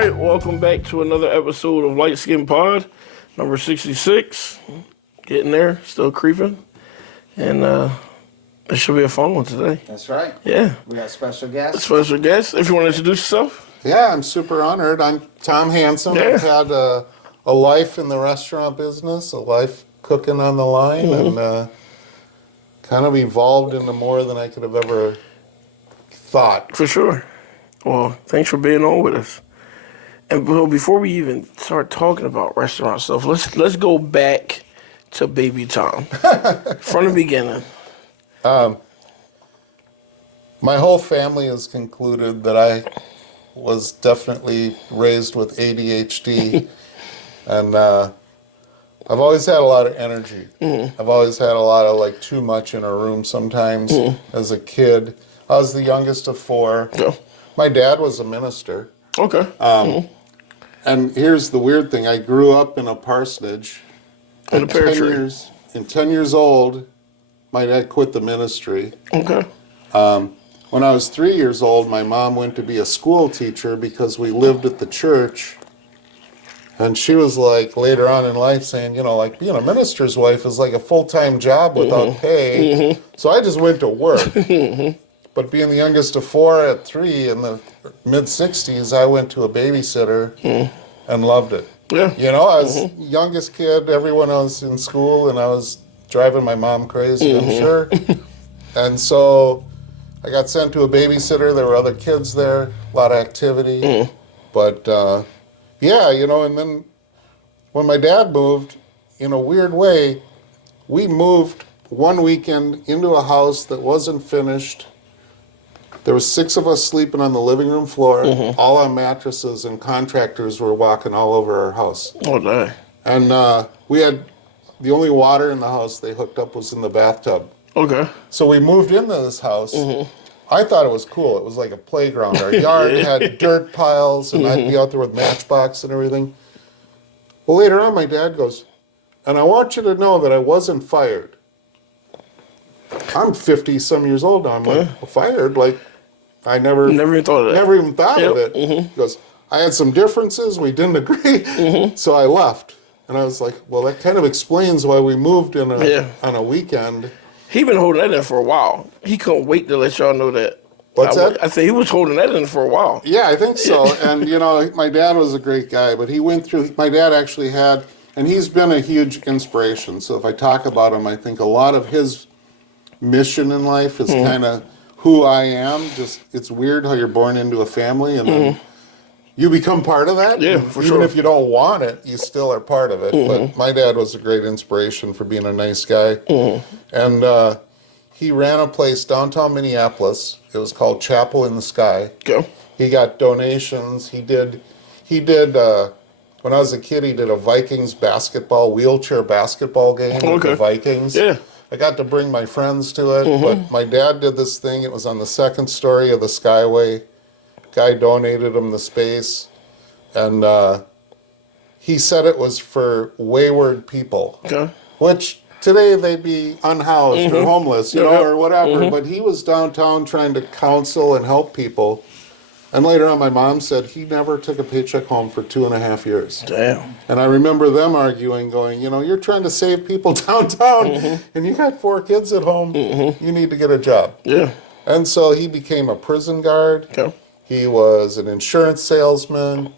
right, welcome back to another episode of Light Skin Pod, number 66. Getting there, still creeping. And it should be a fun one today. That's right. Yeah. We got special guests. Special guest. If you want to introduce yourself. Yeah, I'm super honored. I'm Tom Hanson. Yeah. I've had a life in the restaurant business, a life cooking on the line, and kind of evolved into more than I could have ever thought. For sure. Well, thanks for being on with us. And before we even start talking about restaurant stuff, let's go back to Baby Tom from the beginning. My whole family has concluded that I was definitely raised with ADHD, and I've always had a lot of energy. I've always had a lot of too much in a room sometimes as a kid. I was the youngest of four. Yeah. My dad was a minister. Okay. And here's the weird thing. I grew up in a parsonage. In a pear tree. And 10 years old, my dad quit the ministry. Okay. When I was 3 years old, my mom went to be a school teacher because we lived at the church. And she was later on in life saying, being a minister's wife is like a full-time job without pay. So I just went to work. But being the youngest of four at 3 in the mid-60s, I went to a babysitter and loved it. Yeah. I was youngest kid, everyone else in school, and I was driving my mom crazy, I'm sure. And so I got sent to a babysitter. There were other kids there, a lot of activity. But, and then when my dad moved, in a weird way, we moved one weekend into a house that wasn't finished. There was 6 of us sleeping on the living room floor, all on mattresses, and contractors were walking all over our house. Oh, dang. And we had, the only water in the house they hooked up was in the bathtub. Okay. So we moved into this house. I thought it was cool. It was like a playground. Our yard had dirt piles, and I'd be out there with matchbox and everything. Well, later on, my dad goes, and I want you to know that I wasn't fired. I'm 50-some years old now. I'm fired? I never even thought of that. Never even thought of it. He goes, I had some differences. We didn't agree. So I left. And I was like, well, that kind of explains why we moved on a weekend. He been holding that in for a while. He couldn't wait to let y'all know that. What's that? I said he was holding that in for a while. Yeah, I think so. And, my dad was a great guy, but he went through, my dad actually had, and he's been a huge inspiration. So if I talk about him, I think a lot of his mission in life is kind of who I am. Just, it's weird how you're born into a family and then you become part of that. Yeah, for Even sure. if you don't want it, you still are part of it. But my dad was a great inspiration for being a nice guy. And he ran a place downtown Minneapolis. It was called Chapel in the Sky. Okay. He got donations. He did when I was a kid, he did a Vikings wheelchair basketball game with the Vikings. Yeah. I got to bring my friends to it, but my dad did this thing. It was on the 2nd story of the Skyway. Guy donated him the space, and he said it was for wayward people, which today they'd be unhoused or homeless, or whatever. But he was downtown trying to counsel and help people. And later on, my mom said he never took a paycheck home for 2.5 years. Damn. And I remember them arguing, going, you're trying to save people downtown, and you got 4 kids at home. You need to get a job. Yeah. And so he became a prison guard. Okay. He was an insurance salesman.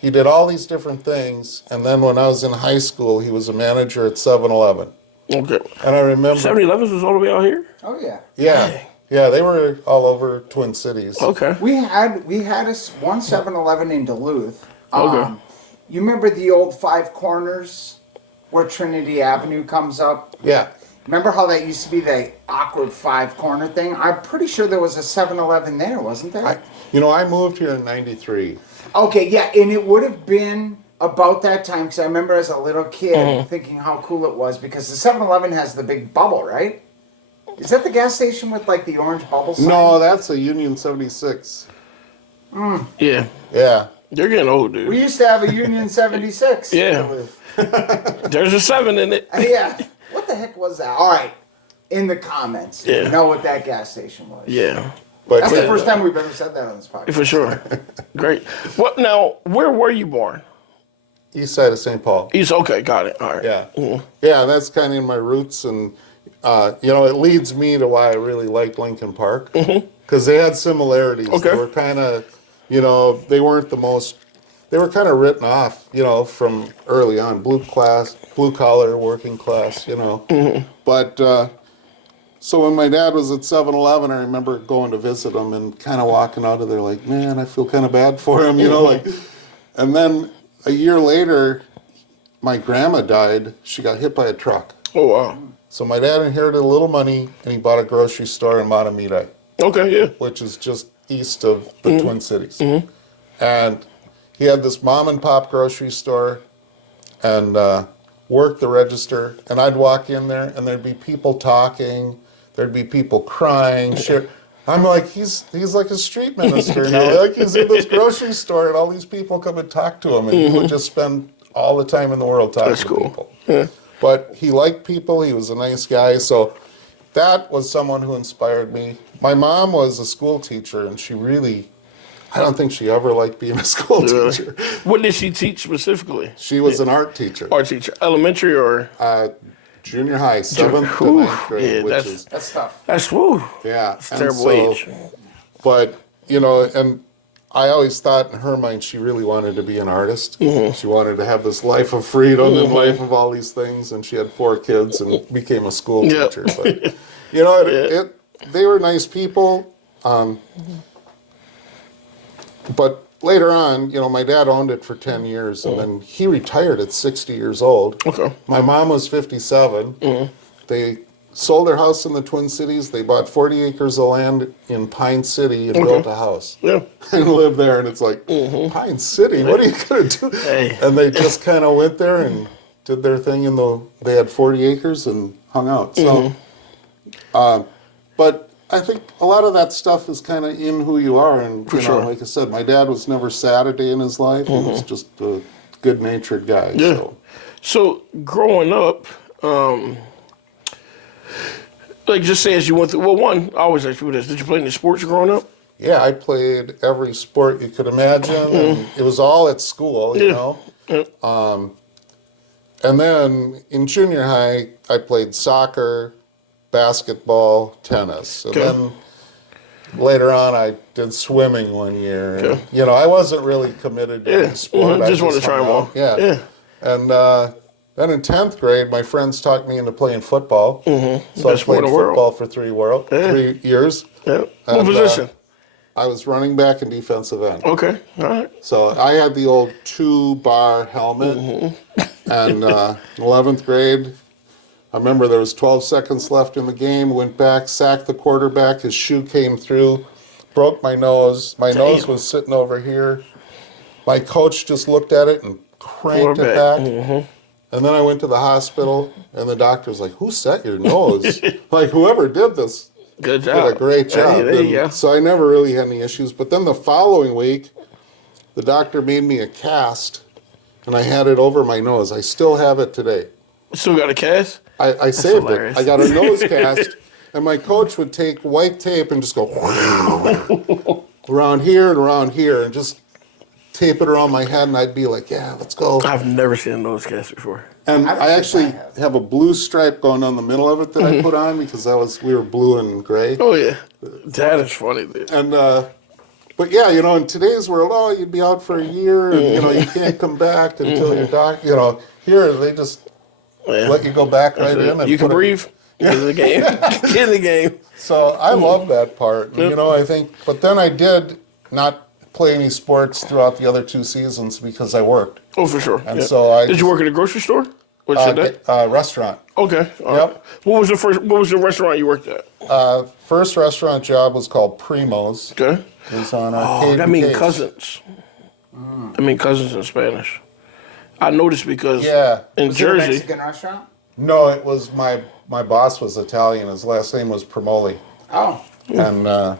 He did all these different things. And then when I was in high school, he was a manager at 7-Eleven. Okay. And I remember 7-Elevens was all the way out here? Oh, yeah. Yeah. Yeah, they were all over Twin Cities. Okay. We had one 7-Eleven in Duluth. Okay. You remember the old 5 Corners where Trinity Avenue comes up? Yeah. Remember how that used to be the awkward 5-corner thing? I'm pretty sure there was a 7-Eleven there, wasn't there? I moved here in 93. Okay, yeah, and it would have been about that time, because I remember as a little kid thinking how cool it was, because the 7-Eleven has the big bubble, right? Is that the gas station with the orange bubble sign? No, that's a Union 76. Yeah. Yeah. You're getting old, dude. We used to have a Union 76. Yeah. There's a 7 in it. Yeah. What the heck was that? All right. In the comments, if you know what that gas station was. Yeah. But That's the first time we've ever said that on this podcast. For sure. Great. What now? Where were you born? east side of St. Paul. East. Okay, got it. All right. Yeah. Yeah, that's kind of in my roots. And, it leads me to why I really liked Lincoln Park. Because they had similarities. Okay. They were kind of, they weren't the most, they were kind of written off, from early on. Blue collar, working class, But, so when my dad was at 7-Eleven, I remember going to visit him and kind of walking out of there like, man, I feel kind of bad for him, And then a year later, my grandma died. She got hit by a truck. Oh, wow. So my dad inherited a little money, and he bought a grocery store in Matamidi, Okay, yeah. which is just east of the Twin Cities. And he had this mom and pop grocery store and worked the register. And I'd walk in there, and there'd be people talking. There'd be people crying. I'm like, he's like a street minister now. Like he's in this grocery store, and all these people come and talk to him, and he would just spend all the time in the world talking to people. Yeah. But he liked people. He was a nice guy. So that was someone who inspired me. My mom was a school teacher, and I don't think she ever liked being a school teacher. What did she teach specifically? She was an art teacher. Art teacher. Elementary or? Junior high, 7th to 9th grade, which is... That's tough. That's, woo. Yeah. It's a terrible age. But, and I always thought in her mind she really wanted to be an artist. She wanted to have this life of freedom and life of all these things, and she had 4 kids and became a school teacher. But, they were nice people. But later on, my dad owned it for 10 years, and then he retired at 60 years old. Okay. My mom was 57. They sold their house in the Twin Cities. They bought 40 acres of land in Pine City and built a house. Yeah. And lived there, and it's like, Pine City, what are you going to do? Hey. And they just kind of went there and did their thing they had 40 acres and hung out. So, but I think a lot of that stuff is kind of in who you are. And, sure. like I said, my dad was never sad a day in his life. He was just a good-natured guy. Yeah. So growing up, like just say as you went through, well, one, I always ask you this, did you play any sports growing up? Yeah, I played every sport you could imagine. And it was all at school, you know. Yeah. And then in junior high, I played soccer, basketball, tennis. And then later on, I did swimming one year. And, I wasn't really committed to any sport. I Just wanted to try them all. Yeah. And then in 10th grade, my friends talked me into playing football. So I played football for 3 years. Yeah. And, What position? I was running back and defensive end. Okay. All right. So I had the old 2-bar helmet. And 11th grade, I remember there was 12 seconds left in the game, went back, sacked the quarterback, his shoe came through, broke my nose. My nose was sitting over here. My coach just looked at it and cranked it back. And then I went to the hospital, and the doctor's like, who set your nose? Like, whoever did this Good job. did a great job. Hey, there you go. So I never really had any issues. But then the following week, the doctor made me a cast, and I had it over my nose. I still have it today. Still got a cast? I saved hilarious. it. I got a nose cast, and my coach would take white tape and just go around here, and just tape it around my head, and I'd be like, yeah, let's go. I've never seen a nose cast before. And I actually have a blue stripe going down the middle of it that I put on because we were blue and gray. Oh, yeah. That is funny, dude. And, but yeah, in today's world, you'd be out for a year, and, you can't come back until your doctor, here they just let you go back right in. And you can breathe. Get in the game. Get in the game. So I love that part. I think, but then I did not play any sports throughout the other 2 seasons because I worked. Oh, for sure. And so Did you work at a grocery store? What's your day? Restaurant. Okay. All right. What was the restaurant you worked at? First restaurant job was called Primo's. Okay. It was on That means cousins. I mean cousins in Spanish. I noticed because in Was it a Jersey. Mexican restaurant? No, it was my boss was Italian. His last name was Promoli. Oh. And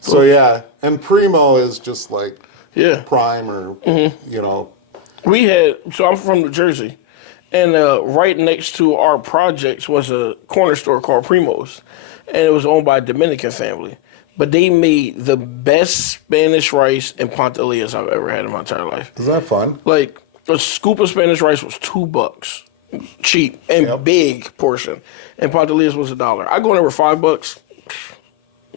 so yeah, and Primo is just like prime or We had, so I'm from New Jersey, and right next to our projects was a corner store called Primo's, and it was owned by a Dominican family. but they made the best Spanish rice and pantalillas I've ever had in my entire life. Is that fun? Like, a scoop of Spanish rice was $2. Cheap and big portion. And pantalillas was $1. I go in there with $5.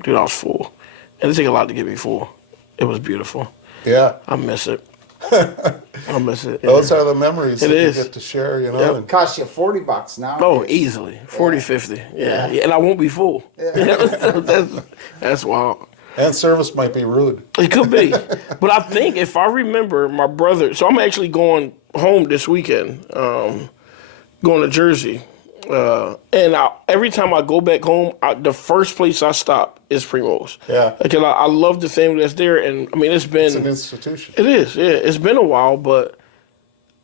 Dude, I was full. And it take a lot to get me full. It was beautiful. Yeah. I miss it. I miss it. Yeah. Those are the memories that is. you get to share, you know. Yep. And Cost you $40 now. Oh, easily. 40, 50. Yeah. And I won't be full. That's wild. and service might be rude. It could be. But I think if I remember my brother, so I'm actually going home this weekend, going to Jersey. And every time I go back home, the first place I stop is Primo's. Yeah. Because I love the family that's there. And I mean, it's been. It's an institution. It is, yeah. It's been a while, but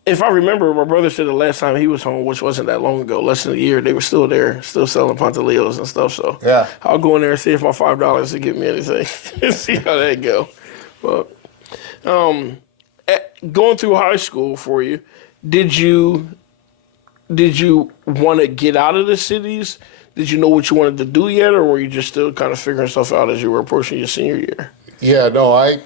if I remember, my brother said the last time he was home, which wasn't that long ago, less than a year, they were still there, still selling pantalillos and stuff. So Yeah. I'll go in there and see if my $5 to get me anything and see how that go. But going through high school for you, did you want to get out of the cities? Did you know what you wanted to do yet, or were you just still kind of figuring stuff out as you were approaching your senior year? Yeah, no, I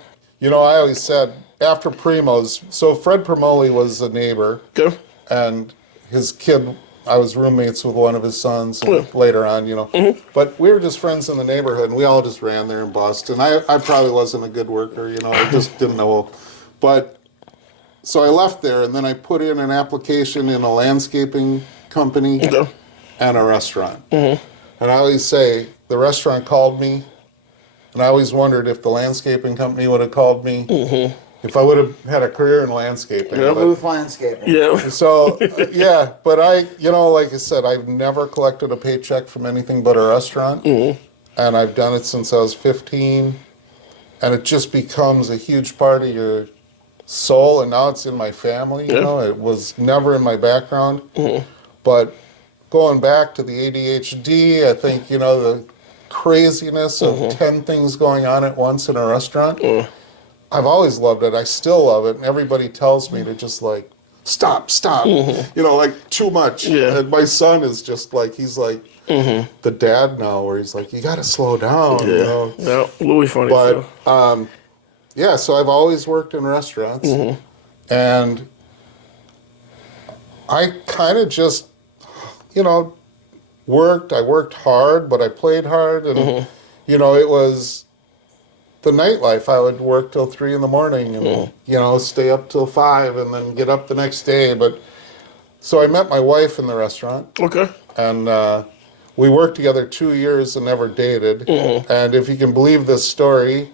always said after Primo's, so Fred Primoli was a neighbor, Okay. and his kid, I was roommates with one of his sons later on, But we were just friends in the neighborhood, and we all just ran there in Boston. I probably wasn't a good worker, I just didn't know. But so I left there, and then I put in an application in a landscaping company and a restaurant. And I always say, the restaurant called me, and I always wondered if the landscaping company would have called me, if I would have had a career in landscaping. Duluth landscaping. Yeah. So, yeah, but like I said, I've never collected a paycheck from anything but a restaurant. And I've done it since I was 15. And it just becomes a huge part of your soul. And now it's in my family, It was never in my background. But going back to the ADHD, I think, the craziness of 10 things going on at once in a restaurant. I've always loved it. I still love it. And everybody tells me to just stop, like too much. Yeah. And my son is just he's like the dad now where he's like, you got to slow down, Yeah, Louis funny But, too. yeah, so I've always worked in restaurants. And I kind of just, worked. I worked hard, but I played hard. And, it was the nightlife. I would work till 3 a.m. and, stay up till 5 and then get up the next day. But so I met my wife in the restaurant. Okay. And we worked together 2 years and never dated. And if you can believe this story,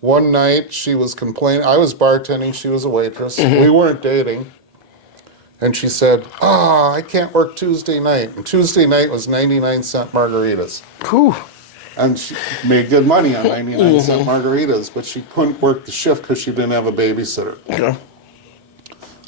one night she was complaining. I was bartending. She was a waitress. We weren't dating. And she said, I can't work Tuesday night. And Tuesday night was 99-cent margaritas. Whew. And she made good money on 99-cent margaritas, but she couldn't work the shift because she didn't have a babysitter. Okay.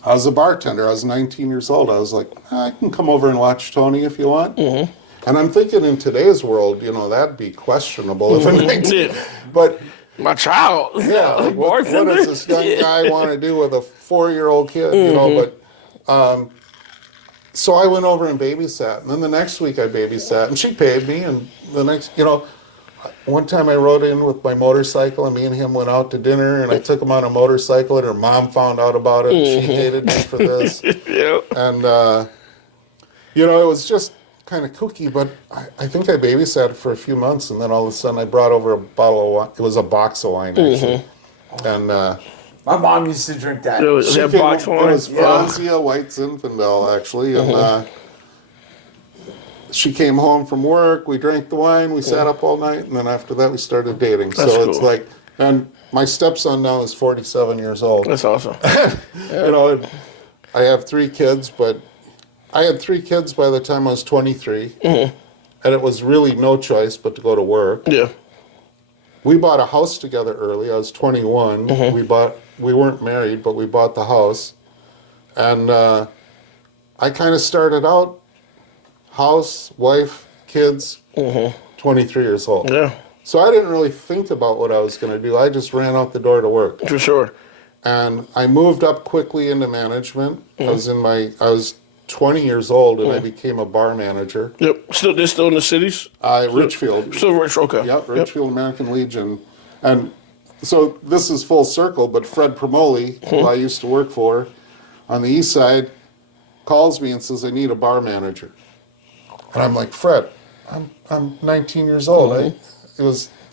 I was a bartender. I was 19 years old. I was like, I can come over and watch Tony if you want. And I'm thinking in today's world, that'd be questionable if a 19. But my child. yeah, like, what does this young guy want to do with a 4-year-old kid? But so I went over and babysat, and then the next week I babysat, and she paid me, and the next, one time I rode in with my motorcycle, and me and him went out to dinner, and I took him on a motorcycle, and her mom found out about it, and she hated me for this. And, it was just kind of kooky, but I think I babysat for a few months, and then all of a sudden I brought over a bottle of wine. It was a box of wine, actually. And my mom used to drink that. It was that box wine? It was Franzia White Zinfandel, actually. And she came home from work. We drank the wine. We sat up all night. And then after that, we started dating. That's so it's cool. and my stepson now is 47 years old. That's awesome. I have 3 kids, but I had 3 kids by the time I was 23. And it was really no choice but to go to work. Yeah. We bought a house together early. I was 21. We weren't married, but we bought the house. And I kind of started out house, wife, kids, 23 years old. Yeah. So I didn't really think about what I was going to do. I just ran out the door to work. For sure. And I moved up quickly into management. I was 20 years old, and I became a bar manager. Yep. They're still in the cities? Richfield. Still rich, okay. Yep, Richfield American Legion. And so this is full circle, but Fred Promoli, who I used to work for on the east side, calls me and says, I need a bar manager. And I'm like, Fred, I'm 19 years old.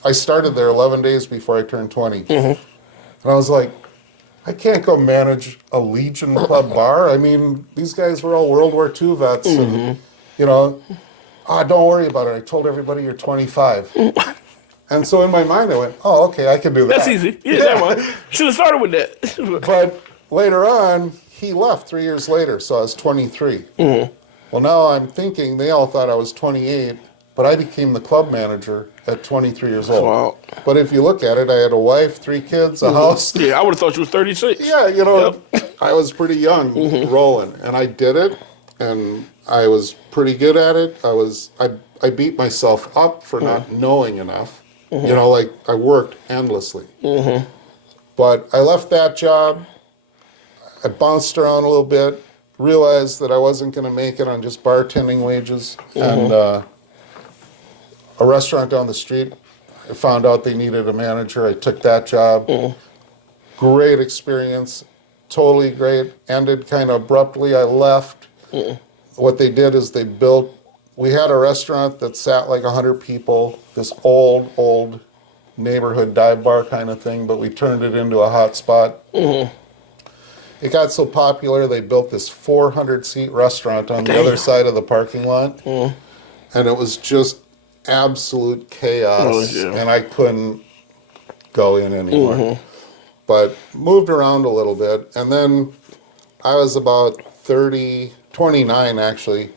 I started there 11 days before I turned 20. And I was like, I can't go manage a Legion Club bar. I mean, these guys were all World War II vets. And, you know, don't worry about it. I told everybody you're 25. And so in my mind, I went, oh, okay, I can do that. That's easy. Yeah, that one. Should have started with that. But later on, he left 3 years later, so I was 23. Well, now I'm thinking they all thought I was 28, but I became the club manager at 23 years old. Wow. But if you look at it, I had a wife, 3 kids, a house. Yeah, I would have thought you was 36. Yeah, you know, I was pretty young rolling, and I did it, and I was pretty good at it. I beat myself up for not knowing enough. You know, like I worked endlessly. But I left that job. I bounced around a little bit, realized that I wasn't going to make it on just bartending wages. And a restaurant down the street, I found out they needed a manager. I took that job. Great experience, totally great. Ended kind of abruptly. I left. What they did is we had a restaurant that sat like 100 people, this old neighborhood dive bar kind of thing, but we turned it into a hot spot. It got so popular, they built this 400-seat restaurant on the other side of the parking lot. And it was just absolute chaos, and I couldn't go in anymore. But moved around a little bit, and then I was about 29 actually,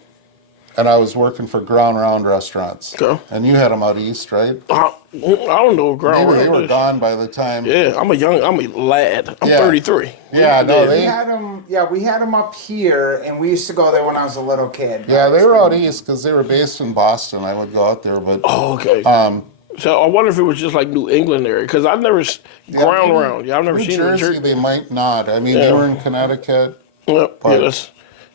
and I was working for Ground Round Restaurants. Okay. And you had them out east, right? I don't know what Ground Round They were is. gone by the time. Yeah, I'm a lad. I'm 33. Yeah, no, We had them. Yeah, we had them up here, and we used to go there when I was a little kid. Yeah, they were out east because they were based in Boston. I would go out there, but. Oh, okay. So I wonder if it was just like New England area, because I've never Ground Round. Yeah, I've never seen New Jersey. They might not. I mean, they were in Connecticut. Yep.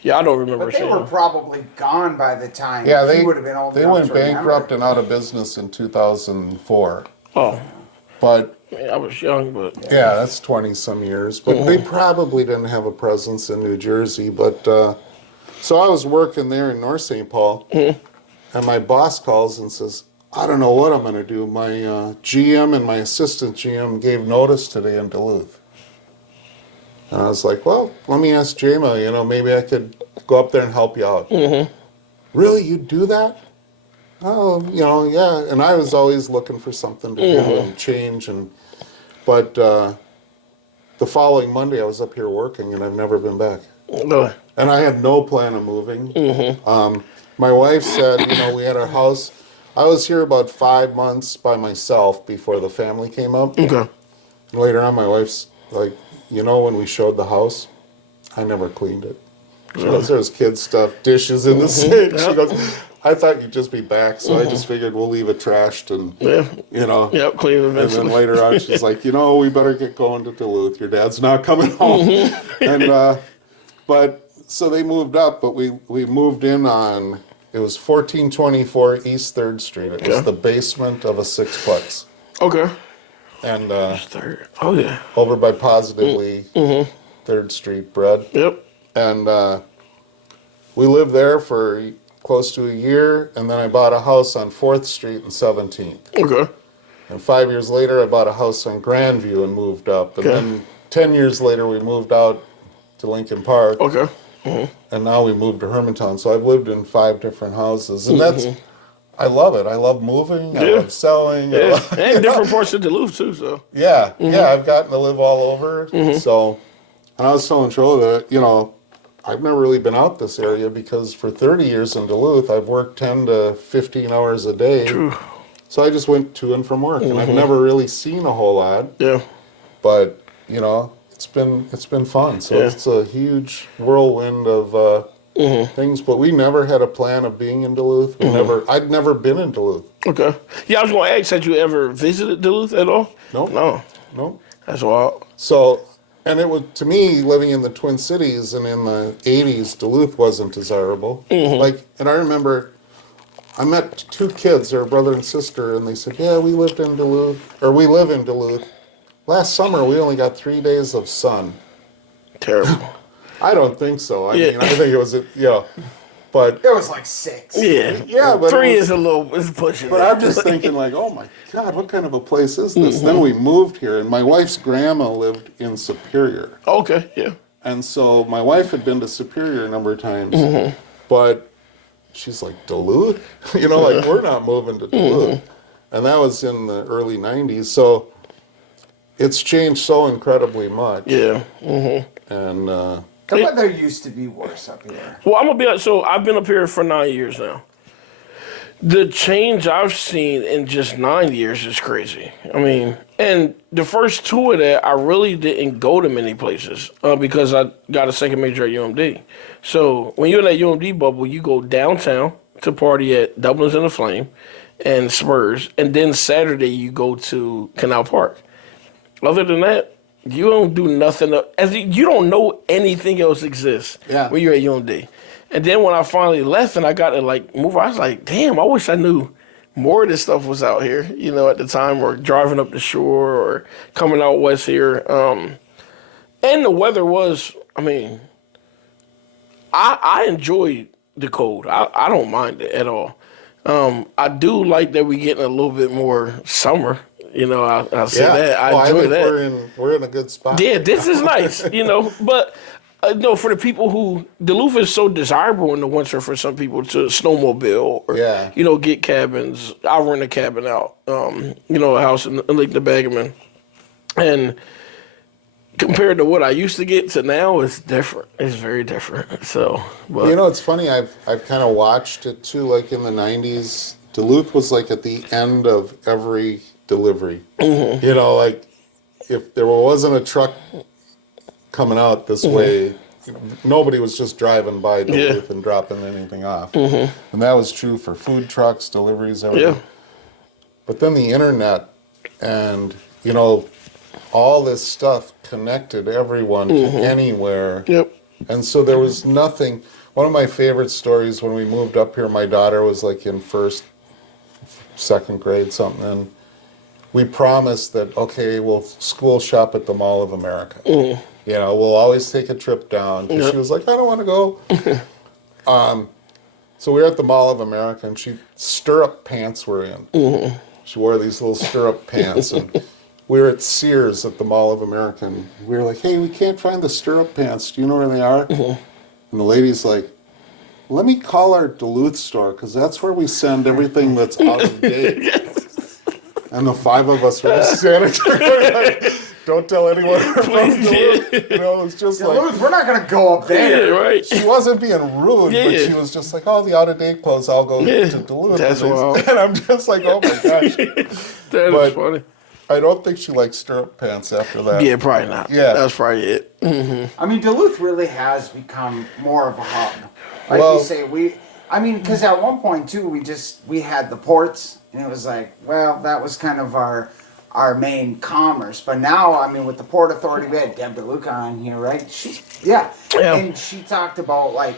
I don't remember But they seeing were them. probably gone by the time. Yeah, he would have been old they enough went to bankrupt remember. and out of business in 2004. Oh, But I was young, but yeah, that's 20 some years. But they probably didn't have a presence in New Jersey. But so I was working there in North St. Paul, and my boss calls and says, I don't know what I'm going to do. My GM and my assistant GM gave notice today in Duluth. And I was like, well, let me ask Jama, you know, maybe I could go up there and help you out. Really, you'd do that? Oh, you know, yeah. And I was always looking for something to do and change. But the following Monday, I was up here working, and I've never been back. no. And I had no plan of moving. My wife said, you know, we had our house. I was here about 5 months by myself before the family came up. Okay. And later on, my wife's like, you know, when we showed the house, I never cleaned it. She goes, there's kid stuff, dishes in the sink. She goes, I thought you'd just be back, so I just figured we'll leave it trashed and, you know. Yep, clean it And eventually. then later on, she's like, you know, we better get going to Duluth. Your dad's not coming home. And, but, so they moved up, but we moved in on, it was 1424 East 3rd Street. It was the basement of a sixplex. Okay. And Third. Oh, yeah. over by Positively 3rd Street Bread. Yep. And we lived there for close to a year, and then I bought a house on 4th Street and 17th. Okay. And 5 years later, I bought a house on Grandview and moved up. And then 10 years later, we moved out to Lincoln Park. Okay. And now we moved to Hermantown. So I've lived in 5 different houses. And that's, I love it. I love moving. I love selling. Yeah. And different parts of Duluth, too, so. Yeah, I've gotten to live all over. So, and I was telling Charlotte that, you know, I've never really been out this area because for 30 years in Duluth, I've worked 10 to 15 hours a day. True. So I just went to and from work, and I've never really seen a whole lot. Yeah. But, you know, it's been fun. So it's a huge whirlwind of things. But we never had a plan of being in Duluth. I'd never been in Duluth. Okay. Yeah, I was going to ask, had you ever visited Duluth at all? Nope. No. Nope. That's wild. So And it was, to me, living in the Twin Cities and in the 80s, Duluth wasn't desirable. Like, and I remember I met two kids, they were brother and sister, and they said, yeah, we live in Duluth. Last summer, we only got 3 days of sun. Terrible. I don't think so. I mean, I think it was, but It was like 6. yeah, but 3 is pushing But it. I'm just thinking, like, oh my God, what kind of a place is this? Then we moved here, and my wife's grandma lived in Superior. Okay, yeah. And so my wife had been to Superior a number of times, but she's like, Duluth? Like, we're not moving to Duluth. And that was in the early 90s. So it's changed so incredibly much. Yeah. And The weather used to be worse up here. Well, I'm gonna be honest. So I've been up here for 9 years now. The change I've seen in just 9 years is crazy. I mean, and the first 2 of that, I really didn't go to many places because I got a second major at UMD. So when you're in that UMD bubble, you go downtown to party at Dublin's in the Flame and Spurs, and then Saturday you go to Canal Park. Other than that, you don't do nothing. You don't know anything else exists when you're at UMD. And then when I finally left and I got to move, I was like, damn, I wish I knew more of this stuff was out here, at the time, or driving up the shore or coming out west here. And the weather was, I mean, I enjoy the cold. I don't mind it at all. I do like that we're getting a little bit more summer. I'll say that. I enjoy that. We're in a good spot. Yeah, this is nice, But no, for the people who Duluth is so desirable in the winter for some people to snowmobile or get cabins. I'll rent a cabin out, a house in Lake Nebagaman, and compared to what I used to get to now, it's different. It's very different. So, but it's funny. I've kind of watched it too. Like in the '90s, Duluth was like at the end of every delivery. Like if there wasn't a truck coming out this way, nobody was just driving by Duluth and dropping anything off. And that was true for food trucks, deliveries, everything. Yeah. But then the internet and, all this stuff connected everyone to anywhere. Yep. And so there was nothing. One of my favorite stories when we moved up here, my daughter was like in second grade, something, and we promised that, okay, we'll school shop at the Mall of America. We'll always take a trip down. She was like, I don't want to go. So we were at the Mall of America, and stirrup pants were in. She wore these little stirrup pants, and we were at Sears at the Mall of America, and we were like, hey, we can't find the stirrup pants. Do you know where they are? And the lady's like, let me call our Duluth store, because that's where we send everything that's out of date. And the 5 of us were just standing there like, don't tell anyone we're from Duluth. It's just Duluth, we're not going to go up there. Yeah, right. She wasn't being rude, but she was just like, oh, the out-of-date clothes, I'll go to Duluth. That's wild. And I'm just like, oh my gosh. That is funny. I don't think she liked stirrup pants after that. Yeah, probably not. Yeah. That's probably it. I mean, Duluth really has become more of a hub. Like Well- you say, because at one point too, we had the ports, and it was like, well, that was kind of our main commerce. But now, I mean, with the Port Authority, we had Deb DeLuca on here, right? Yeah. And she talked about like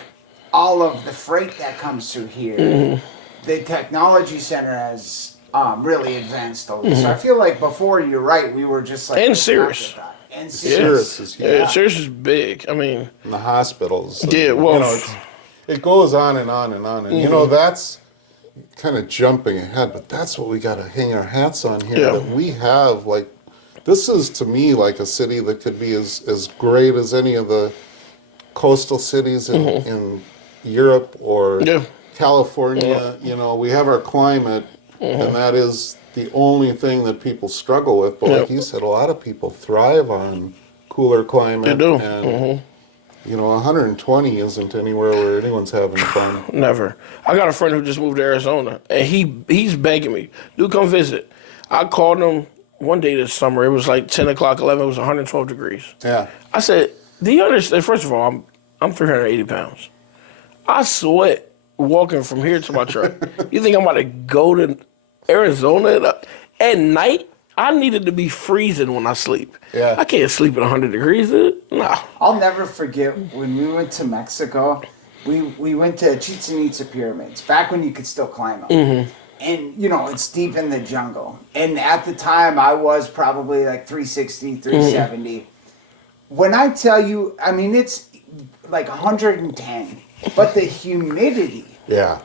all of the freight that comes through here. The technology center has really advanced over. So I feel like before, you're right, we were just like And Sears. And Sears is huge. Yeah, Sears is big. I mean, In the hospitals. Yeah, well, it goes on and on and on. And, that's kind of jumping ahead, but that's what we got to hang our hats on here. Yeah. That we have, like, this is to me like a city that could be as great as any of the coastal cities in Europe or California. We have our climate, and that is the only thing that people struggle with. But like you said, a lot of people thrive on cooler climate. They do. And, 120 isn't anywhere where anyone's having fun. never. I got a friend who just moved to Arizona, and he's begging me, dude, come visit. I called him one day this summer. It was like 10 o'clock, 11. It was 112 degrees. Yeah. I said, do you understand? First of all, I'm 380 pounds. I sweat walking from here to my truck. You think I'm about to go to Arizona at night I needed to be freezing when I sleep. Yeah. I can't sleep at 100 degrees. No. I'll never forget when we went to Mexico. We went to Chichen Itza pyramids back when you could still climb them. Mm-hmm. And it's deep in the jungle. And at the time, I was probably like 360, 370. Mm-hmm. When I tell you, I mean, it's like 110, but the humidity. Yeah.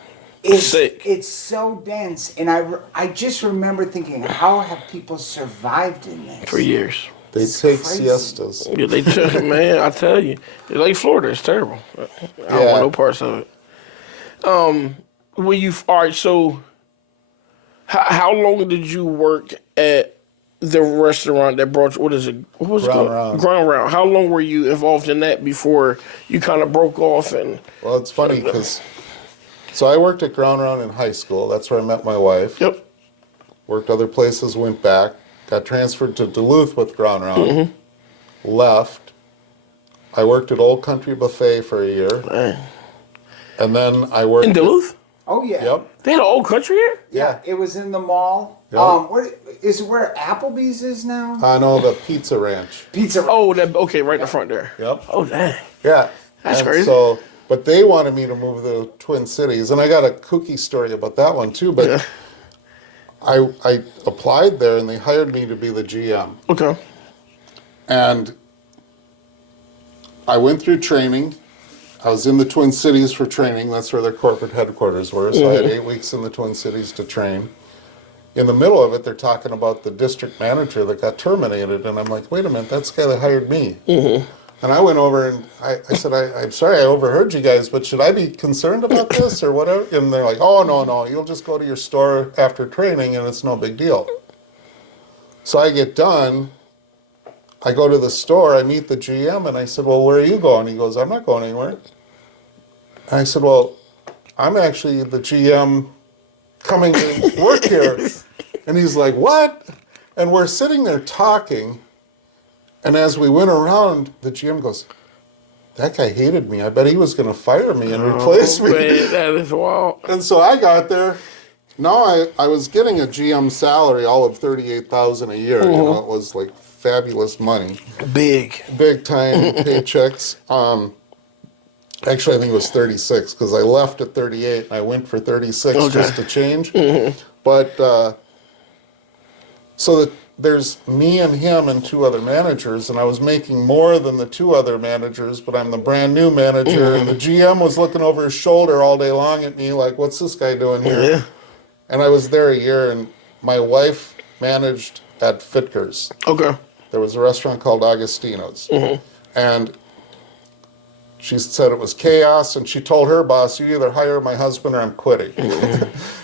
Sick. It's so dense, and I just remember thinking, how have people survived in this For years? They It's take crazy. siestas. Yeah, man, I tell you, it's like Florida. It's terrible. I don't want no parts of it. All right, so how long did you work at the restaurant that brought you? What is it? What was it Ground called? Round. Ground Round. How long were you involved in that before you kind of broke off? And Well, it's funny because, so I worked at Ground Round in high school. That's where I met my wife. yep. Worked other places, went back, got transferred to Duluth with Ground Round, left. I worked at Old Country Buffet for a year, Man. and then I worked In Duluth, Oh yeah. Yep. they had an old country here. Yeah, it was in the mall. Yeah. What is it? Where Applebee's is now? I know the Pizza Ranch. Pizza. Oh, right in the front there. Yep. Oh, dang. Yeah. That's And crazy. So, but they wanted me to move to the Twin Cities, and I got a kooky story about that one too. But Yeah. I applied there, and they hired me to be the GM. Okay. And I went through training. I was in the Twin Cities for training. That's where their corporate headquarters were. So I had 8 weeks in the Twin Cities to train. In the middle of it, they're talking about the district manager that got terminated. And I'm like, wait a minute, that's the guy that hired me. And I went over and I said, I'm sorry, I overheard you guys, but should I be concerned about this or whatever? And they're like, oh, no, you'll just go to your store after training and it's no big deal. So I get done. I go to the store, I meet the GM, and I said, well, where are you going? He goes, I'm not going anywhere. And I said, well, I'm actually the GM coming to work here. And he's like, what? And we're sitting there talking, and as we went around, the GM goes, that guy hated me. I bet he was going to fire me and replace me. Man, that is wild. And so I got there. No, I was getting a GM salary, all of $38,000 a year. You know, it was like fabulous money, Big time paychecks. Actually, I think it was 36 because I left at 38 and I went for 36 just to change. But so there's me and him and 2 other managers, and I was making more than the 2 other managers, but I'm the brand new manager, and the GM was looking over his shoulder all day long at me like, what's this guy doing here? Yeah. And I was there a year, and my wife managed at Fitgers. Okay. There was a restaurant called Agostino's. And she said it was chaos, and she told her boss, you either hire my husband or I'm quitting.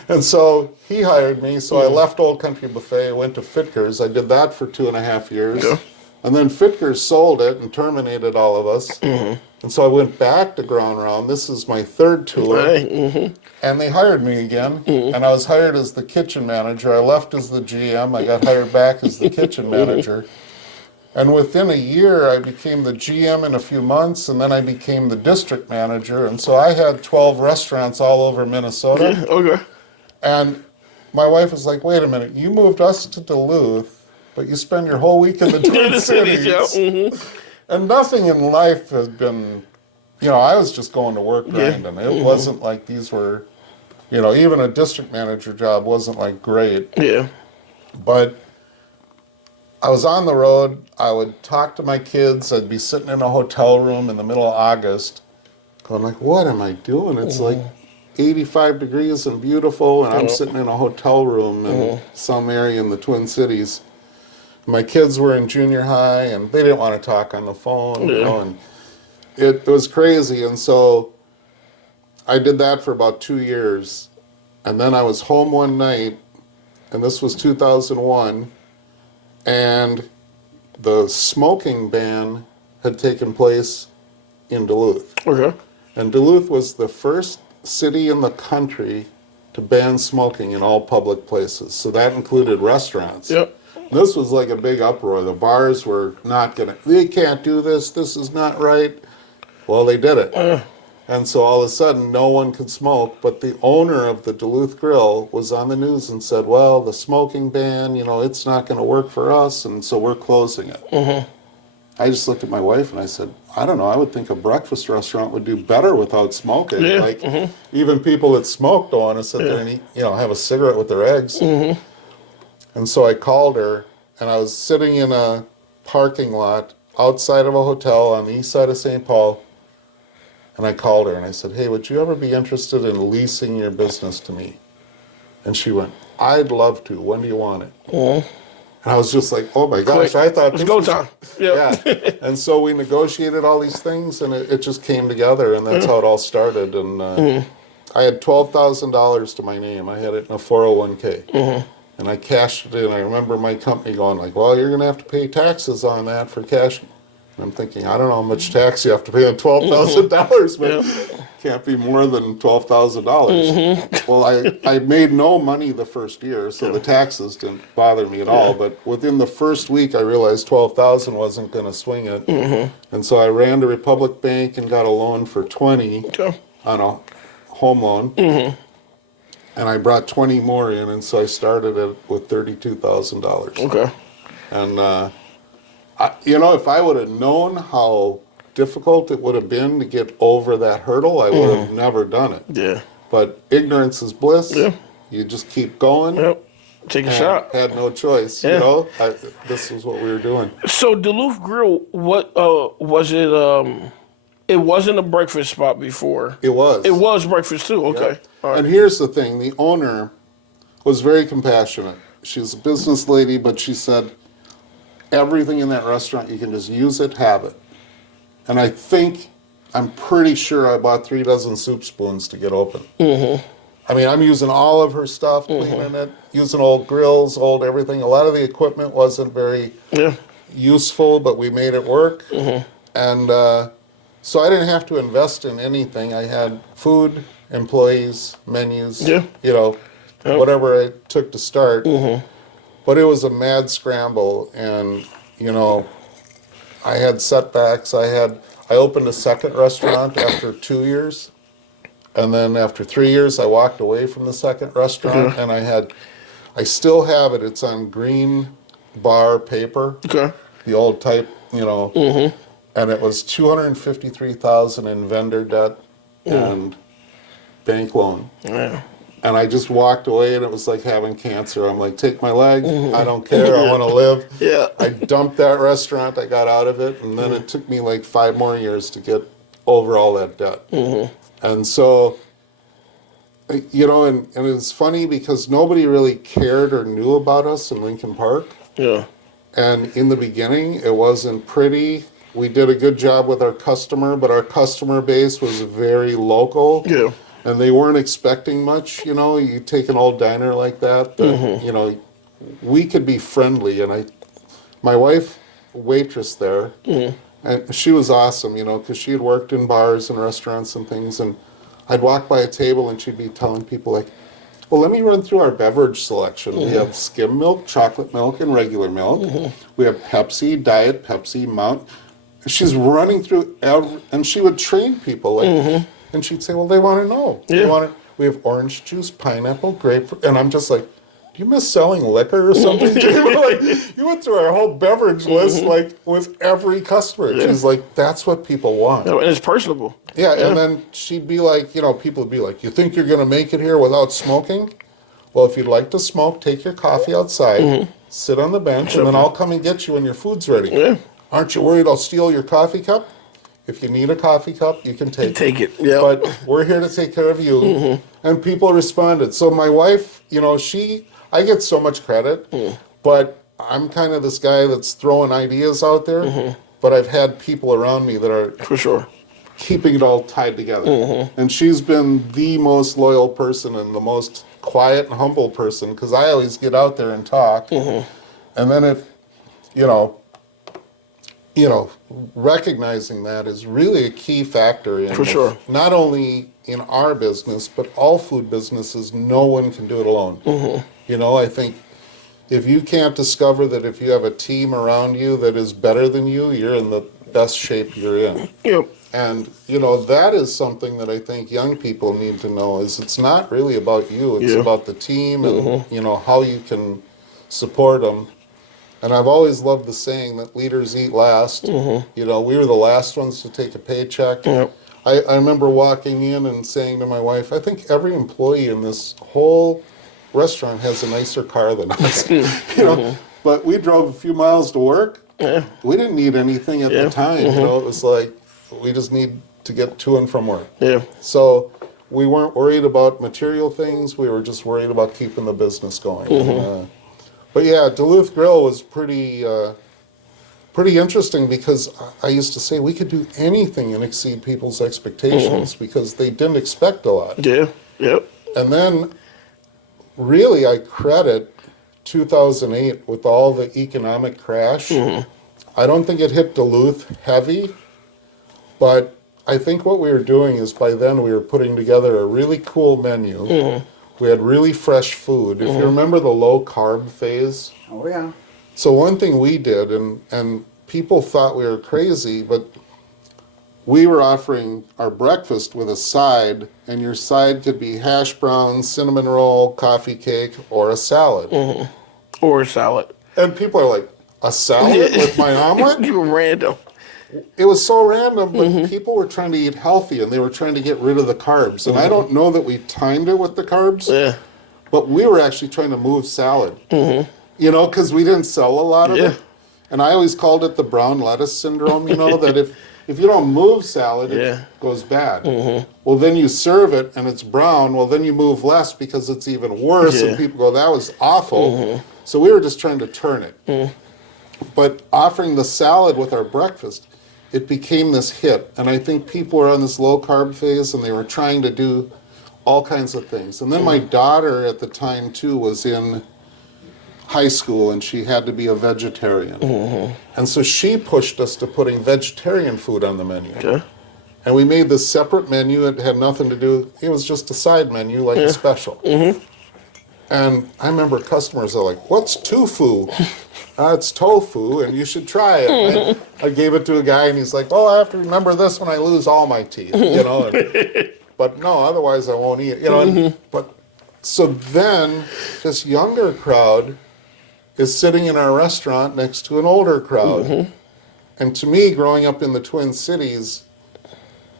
And so he hired me, so I left Old Country Buffet, went to Fitgers. I did that for 2.5 years. Yeah. And then Fitgers sold it and terminated all of us. And so I went back to Ground Round. This is my 3rd tour. Right. And they hired me again, and I was hired as the kitchen manager. I left as the GM. I got hired back as the kitchen manager. And within a year, I became the GM in a few months, and then I became the district manager. And so I had 12 restaurants all over Minnesota. Okay. And my wife was like, wait a minute, you moved us to Duluth, but you spend your whole week in the Twin The cities, Cities. And nothing in life has been, I was just going to work grinding. It wasn't like these were, even a district manager job wasn't like great. Yeah. But I was on the road. I would talk to my kids. I'd be sitting in a hotel room in the middle of August. I'm like, what am I doing? It's like 85 degrees and beautiful, and I'm sitting in a hotel room in some area in the Twin Cities. My kids were in junior high, and they didn't want to talk on the phone, and it was crazy. And so I did that for about 2 years, and then I was home one night, and this was 2001, and the smoking ban had taken place in Duluth. Okay. And Duluth was the first city in the country to ban smoking in all public places. So that included restaurants. Yep. This was like a big uproar. The bars were not they can't do this is not right. Well, they did it. And so all of a sudden, no one could smoke. But the owner of the Duluth Grill was on the news and said, well, the smoking ban, it's not going to work for us, and so we're closing it. Mm-hmm. I just looked at my wife and I said, I don't know, I would think a breakfast restaurant would do better without smoking. Yeah. Like, even people that smoke don't want to sit there and eat, have a cigarette with their eggs. Mm-hmm. And so I called her, and I was sitting in a parking lot outside of a hotel on the east side of St. Paul. And I called her and I said, hey, would you ever be interested in leasing your business to me? And she went, I'd love to. When do you want it? Mm-hmm. And I was just like, oh my gosh, Quick. I thought It's go time. Yeah. And so we negotiated all these things, and it just came together, and that's how it all started. And I had $12,000 to my name. I had it in a 401k. And I cashed it in. I remember my company going like, well, you're going to have to pay taxes on that for cashing. And I'm thinking, I don't know how much tax you have to pay on $12,000, but can't be more than $12,000. Well, I made no money the first year, so the taxes didn't bother me at all. But within the first week, I realized $12,000 wasn't going to swing it. And so I ran to Republic Bank and got a loan for $20,000 on a home loan. And I brought 20 more in, and so I started it with $32,000. Okay. And if I would have known how difficult it would have been to get over that hurdle, I would have never done it. Yeah. But ignorance is bliss. Yeah. You just keep going. Yep. Take a shot. Had no choice. Yeah. This is what we were doing. So Duluth Grill, what was it? It wasn't a breakfast spot before. It was. It was breakfast too. Okay. Yeah. All right. And here's the thing: the owner was very compassionate. She's a business lady, but she said, everything in that restaurant, you can just use it, have it. And I'm pretty sure I bought 3 dozen soup spoons to get open. I mean, I'm using all of her stuff, cleaning it, using old grills, old everything. A lot of the equipment wasn't very useful, but we made it work. And so I didn't have to invest in anything. I had food, employees, menus, whatever it took to start. But it was a mad scramble, and I had setbacks. I opened a second restaurant after 2 years, and then after 3 years, I walked away from the second restaurant, and I still have it. It's on green bar paper, the old type, and it was $253,000 in vendor debt and bank loan. Yeah. And I just walked away, and it was like having cancer. I'm like, take my leg. I don't care. I want to live. Yeah. I dumped that restaurant. I got out of it. And then it took me like 5 more years to get over all that debt. And so, and it's funny because nobody really cared or knew about us in Lincoln Park. Yeah. And in the beginning, it wasn't pretty. We did a good job with our customer, but our customer base was very local. Yeah. And they weren't expecting much, you take an old diner like that, we could be friendly. And my wife, waitress there, and she was awesome, because she had worked in bars and restaurants and things. And I'd walk by a table and she'd be telling people like, well, let me run through our beverage selection. We have skim milk, chocolate milk, and regular milk. We have Pepsi, Diet Pepsi, Mount. She's running through and she would train people like, and she'd say, well, they want to know. Yeah. We have orange juice, pineapple, grapefruit. And I'm just like, do you miss selling liquor or something? You went through our whole beverage list, like, with every customer. Yeah. She's like, that's what people want. No, and it's personable. Yeah, and then she'd be like, people would be like, you think you're going to make it here without smoking? Well, if you'd like to smoke, take your coffee outside, sit on the bench, and then I'll come and get you when your food's ready. Yeah. Aren't you worried I'll steal your coffee cup? If you need a coffee cup, you can take it. Take it, yeah. But we're here to take care of you. And people responded. So my wife, I get so much credit, but I'm kind of this guy that's throwing ideas out there. But I've had people around me that are For sure. keeping it all tied together. And she's been the most loyal person and the most quiet and humble person, because I always get out there and talk. And then if, recognizing that is really a key factor in For sure. not only in our business, but all food businesses. No one can do it alone. I think if you can't discover that if you have a team around you that is better than you, you're in the best shape you're in. Yep. And, you know, that is something that I think young people need to know is it's not really about you. It's about the team and, you know, how you can support them. And I've always loved the saying that leaders eat last. You know, we were the last ones to take a paycheck. Yep. I remember walking in and saying to my wife, I think every employee in this whole restaurant has a nicer car than us. You know, but we drove a few miles to work. Yeah. We didn't need anything at the time. You know, it was like, we just need to get to and from work. Yeah. So we weren't worried about material things. We were just worried about keeping the business going. But yeah, Duluth Grill was pretty interesting because I used to say we could do anything and exceed people's expectations because they didn't expect a lot. Yeah. Yep. And then really I credit 2008 with all the economic crash. I don't think it hit Duluth heavy, but I think what we were doing is by then we were putting together a really cool menu. We had really fresh food. If you remember the low carb phase. Oh, yeah. So one thing we did, and people thought we were crazy, but we were offering our breakfast with a side, and your side could be hash browns, cinnamon roll, coffee cake, or a salad. Or a salad. And people are like, a salad with my omelet? You were random. It was so random, but people were trying to eat healthy, and they were trying to get rid of the carbs. And I don't know that we timed it with the carbs, but we were actually trying to move salad. You know, because we didn't sell a lot of it. And I always called it the brown lettuce syndrome, you know, that if you don't move salad, it goes bad. Well, then you serve it and it's brown. Well, then you move less because it's even worse. And people go, that was awful. So we were just trying to turn it. But offering the salad with our breakfast, it became this hit. And I think people were on this low carb phase and they were trying to do all kinds of things. And then my daughter at the time, too, was in high school and she had to be a vegetarian. And so she pushed us to putting vegetarian food on the menu. And we made this separate menu. It had nothing to do, it was just a side menu like a special. And I remember customers are like, what's tofu? It's tofu and you should try it. I gave it to a guy and he's like, oh, I have to remember this when I lose all my teeth, you know. But no, otherwise I won't eat it, you know. But so then this younger crowd is sitting in our restaurant next to an older crowd. And to me, growing up in the Twin Cities,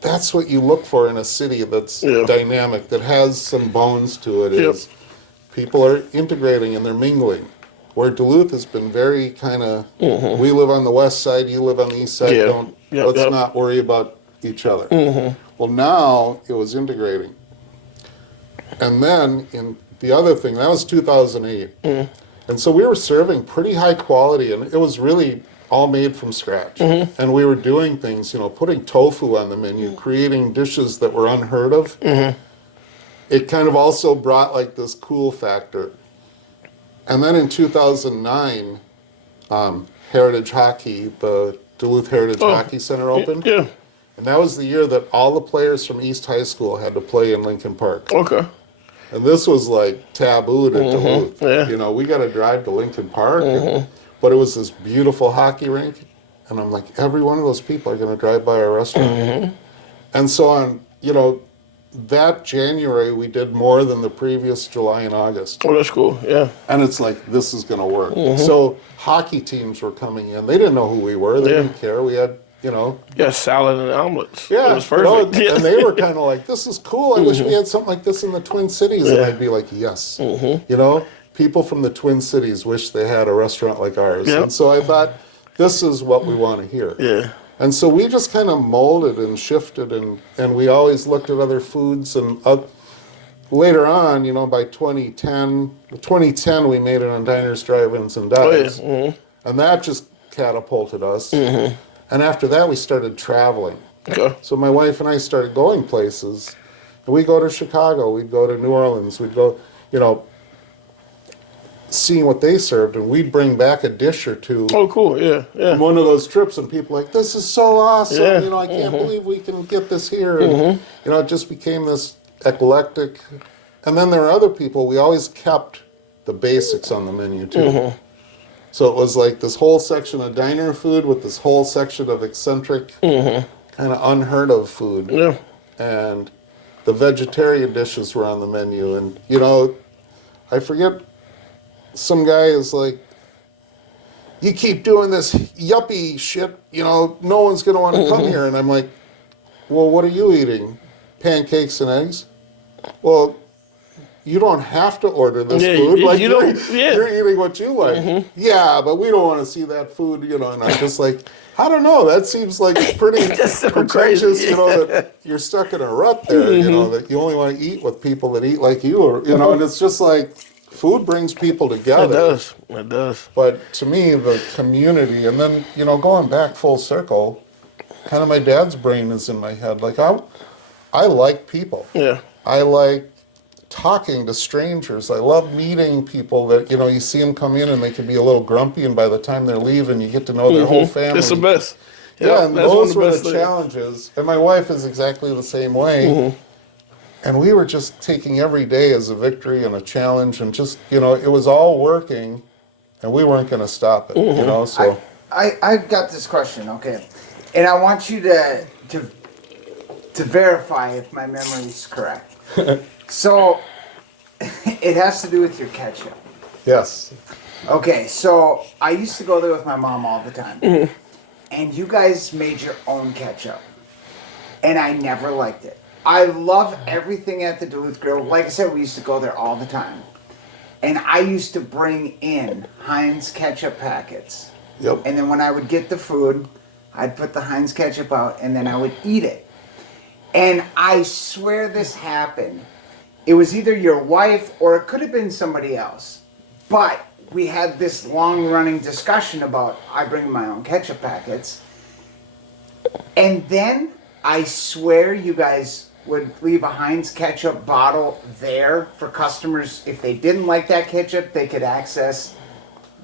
that's what you look for in a city that's dynamic, that has some bones to it, is people are integrating and they're mingling. Where Duluth has been very kind of, we live on the west side, you live on the east side, let's not worry about each other. Well, now it was integrating. And then in the other thing, that was 2008. And so we were serving pretty high quality, and it was really all made from scratch. And we were doing things, you know, putting tofu on the menu, creating dishes that were unheard of. It kind of also brought like this cool factor. And then in 2009, Heritage Hockey, the Duluth Heritage Hockey Center opened. And that was the year that all the players from East High School had to play in Lincoln Park. And this was like tabooed at Duluth. You know, we got to drive to Lincoln Park. But it was this beautiful hockey rink. And I'm like, every one of those people are going to drive by our restaurant. And so on, you know, that January we did more than the previous July and August. Oh, that's cool, And it's like, this is going to work. So hockey teams were coming in. They didn't know who we were. They didn't care. We had, you know. Salad and omelets. Yeah, it was perfect. You know, and they were kind of like, this is cool. I wish we had something like this in the Twin Cities. And I'd be like, yes. You know, people from the Twin Cities wish they had a restaurant like ours. And so I thought, this is what we want to hear. And so we just kind of molded and shifted, and we always looked at other foods. And later on, you know, by 2010 we made it on Diners, Drive-Ins, and Dives. And that just catapulted us. And after that, we started traveling. So my wife and I started going places. And we'd go to Chicago, we'd go to New Orleans, we'd go, you know, seeing what they served, and we'd bring back a dish or two. Oh, cool, From one of those trips, and people like, this is so awesome, you know, I can't believe we can get this here. And, you know, it just became this eclectic. And then there are other people, we always kept the basics on the menu too. So it was like this whole section of diner food with this whole section of eccentric, kind of unheard of food. Yeah. And the vegetarian dishes were on the menu. And, you know, I forget, some guy is like, you keep doing this yuppie shit, you know, no one's going to want to come here. And I'm like, well, what are you eating? Pancakes and eggs? Well, you don't have to order this food. Like, you're eating what you like. Yeah, but we don't want to see that food, you know. And I'm just like, I don't know. That seems like pretty pretentious, you know, that you're stuck in a rut there, you know, that you only want to eat with people that eat like you, or, you know, and it's just like, food brings people together. It does. It does. But to me, the community, and then, you know, going back full circle, kind of my dad's brain is in my head. Like, I like people. Yeah. I like talking to strangers. I love meeting people that, you know, you see them come in and they can be a little grumpy, and by the time they're leaving, you get to know their whole family. It's the best. Yeah, and those were the challenges. And my wife is exactly the same way. And we were just taking every day as a victory and a challenge, and just, you know, it was all working, and we weren't going to stop it, you know, so. I've got this question, okay, and I want you to verify if my memory is correct. So, it has to do with your ketchup. Yes. Okay, so I used to go there with my mom all the time, and you guys made your own ketchup, and I never liked it. I love everything at the Duluth Grill. Like I said, we used to go there all the time. And I used to bring in Heinz ketchup packets. Yep. And then when I would get the food, I'd put the Heinz ketchup out and then I would eat it. And I swear this happened. It was either your wife or it could have been somebody else. But we had this long running discussion about I bring my own ketchup packets. And then I swear you guys would leave a Heinz ketchup bottle there for customers. If they didn't like that ketchup, they could access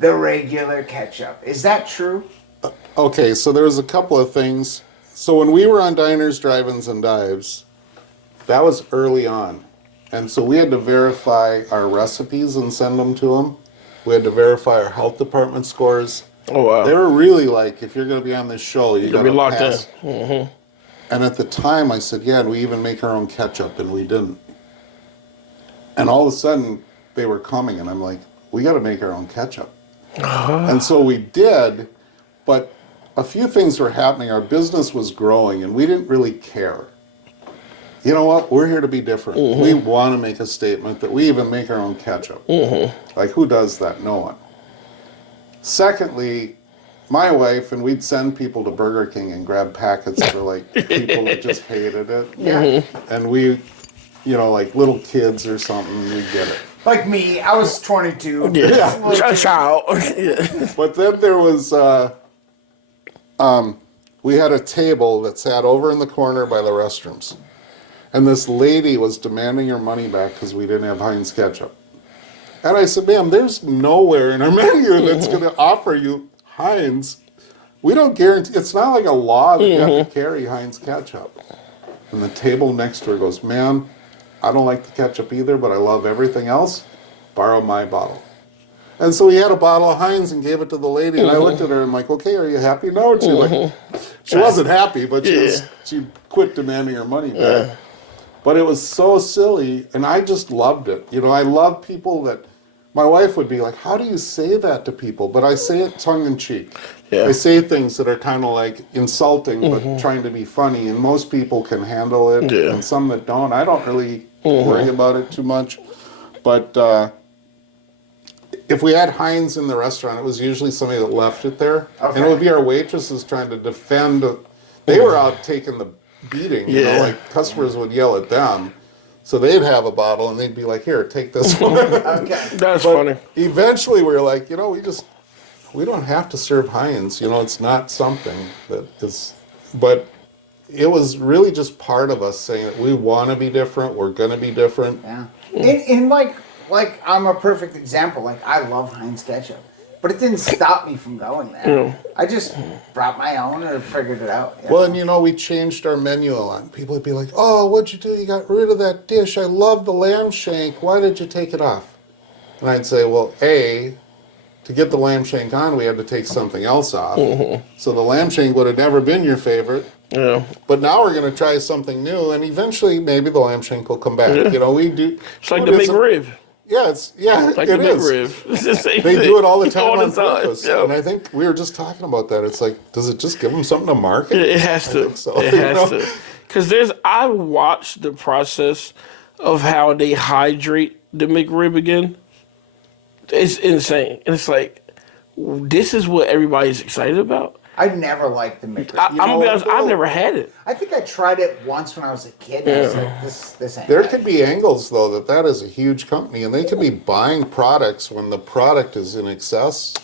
the regular ketchup. Is that true? Okay, so there was a couple of things. So when we were on Diners, Drive-Ins, and Dives, that was early on. And so we had to verify our recipes and send them to them. We had to verify our health department scores. Oh, wow. They were really like, if you're going to be on this show, you got to be locked pass. in. And at the time, I said, yeah, and we even make our own ketchup, and we didn't. And all of a sudden, they were coming, and I'm like, we got to make our own ketchup. And so we did, but a few things were happening. Our business was growing, and we didn't really care. You know what? We're here to be different. We want to make a statement that we even make our own ketchup. Like, who does that? No one. Secondly, my wife, and we'd send people to Burger King and grab packets for like people that just hated it. Yeah. And we, you know, like little kids or something, we'd get it. Like me, I was 22. Yeah. A child. But then there was, we had a table that sat over in the corner by the restrooms. And this lady was demanding her money back because we didn't have Heinz ketchup. And I said, ma'am, there's nowhere in our menu that's going to offer you Heinz. We don't guarantee, it's not like a law that you have to carry Heinz ketchup. And the table next to her goes, ma'am, I don't like the ketchup either, but I love everything else. Borrow my bottle. And so he had a bottle of Heinz and gave it to the lady, and I looked at her and I'm like, okay, are you happy now? And she wasn't happy, but she quit demanding her money back. But it was so silly, and I just loved it. You know, I love people that, my wife would be like, how do you say that to people? But I say it tongue-in-cheek. Yeah. I say things that are kind of like insulting, but trying to be funny, and most people can handle it, and some that don't. I don't really worry about it too much. But if we had Heinz in the restaurant, it was usually somebody that left it there. Okay. And it would be our waitresses trying to defend. They were out taking the beating, you know, like customers would yell at them. So they'd have a bottle and they'd be like, here, take this one. Okay. That's funny. Eventually we were like, you know, we don't have to serve Heinz. You know, it's not something that is, but it was really just part of us saying that we want to be different. We're going to be different. Yeah. And like I'm a perfect example. Like, I love Heinz ketchup. But it didn't stop me from going there. I just brought my own or figured it out. Well, and you know, we changed our menu a lot. People would be like, oh, what'd you do? You got rid of that dish. I love the lamb shank. Why did you take it off? And I'd say, well, A, to get the lamb shank on, we had to take something else off. So the lamb shank would have never been your favorite. Yeah. But now we're going to try something new, and eventually maybe the lamb shank will come back. Yeah. You know, we do. It's like the McRib. Yeah, Like it the is. McRib. It's the same They thing. do it all the time All on the time. purpose. Yeah. And I think we were just talking about that. It's like, does it just give them something to market? It has to. think so, It you has know? to. Because I watched the process of how they hydrate the McRib again. It's insane. And it's like, this is what everybody's excited about. I never liked the McRib. I'm going to be honest, I've never had it. I think I tried it once when I was a kid. And I was like, this ain't There right. could be angles, though, that is a huge company, and they could be buying products when the product is in excess.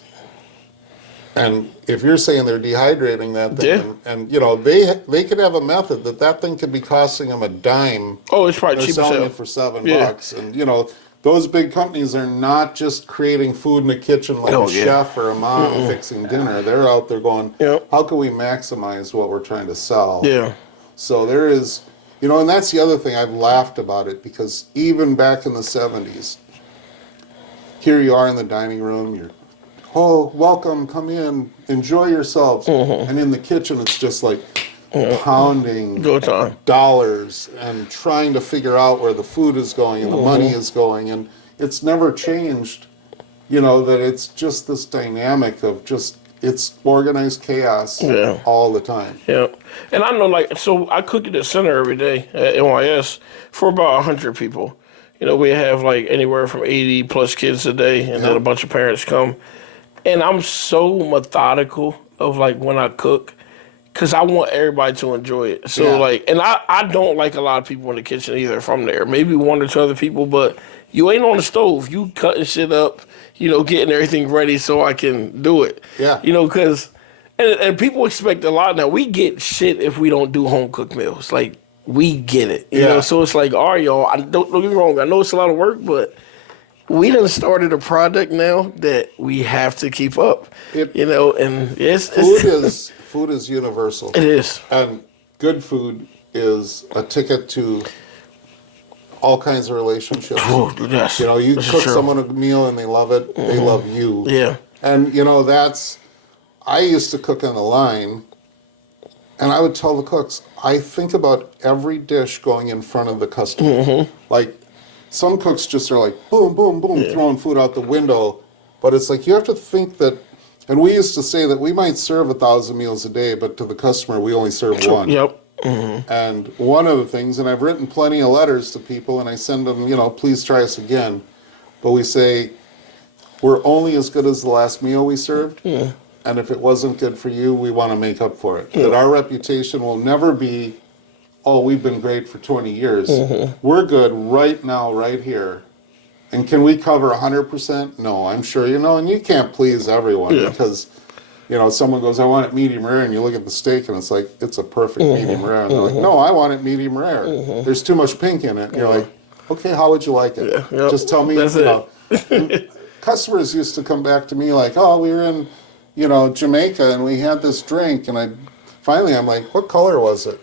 And if you're saying they're dehydrating that thing, Yeah. and you know, they could have a method that thing could be costing them a dime. Oh, it's probably They're cheap as selling hell. it for $7, Yeah. and you know, those big companies are not just creating food in the kitchen like Oh, a yeah. chef or a mom fixing dinner. They're out there going, Yep. how can we maximize what we're trying to sell? Yeah. So there is, you know, and that's the other thing I've laughed about it, because even back in the 70s, here you are in the dining room, you're, oh, welcome, come in, enjoy yourselves. And in the kitchen, it's just like pounding Go time. dollars and trying to figure out where the food is going and the money is going. And it's never changed, you know, that it's just this dynamic of just, it's organized chaos Yeah. all the time. Yeah. And I know, like, so I cook at the center every day at NYS for about 100 people. You know, we have like anywhere from 80 plus kids a day, and then a bunch of parents come. And I'm so methodical of like when I cook, because I want everybody to enjoy it. So Yeah. like, and I don't like a lot of people in the kitchen either if I'm there. Maybe one or two other people, but you ain't on the stove. You cutting shit up, you know, getting everything ready so I can do it. Yeah. You know, because, and people expect a lot now. We get shit if we don't do home cooked meals. Like, we get it. You know, so it's like, all right, y'all, don't get me wrong. I know it's a lot of work, but we done started a product now that we have to keep up. You know, and Food is universal. It is. And good food is a ticket to all kinds of relationships. Oh, yes. You know, you This is cook true. someone a meal and they love it, they love you. Yeah. And, you know, I used to cook on the line, and I would tell the cooks, I think about every dish going in front of the customer. Like, some cooks just are like, boom, boom, boom, throwing food out the window. But it's like, you have to think that, and we used to say that we might serve 1,000 meals a day, but to the customer, we only serve one. Yep. And one of the things, and I've written plenty of letters to people, and I send them, you know, please try us again. But we say, we're only as good as the last meal we served. And if it wasn't good for you, we want to make up for it. That our reputation will never be, oh, we've been great for 20 years. We're good right now, right here. And can we cover 100%? No, I'm sure, you know, and you can't please everyone because, you know, someone goes, I want it medium rare, and you look at the steak and it's like, it's a perfect medium rare. And they're like, no, I want it medium rare. There's too much pink in it. And you're like, okay, how would you like it? Yep. Just tell me, That's you know. Customers used to come back to me like, oh, we were in, you know, Jamaica and we had this drink, and I'm like, what color was it?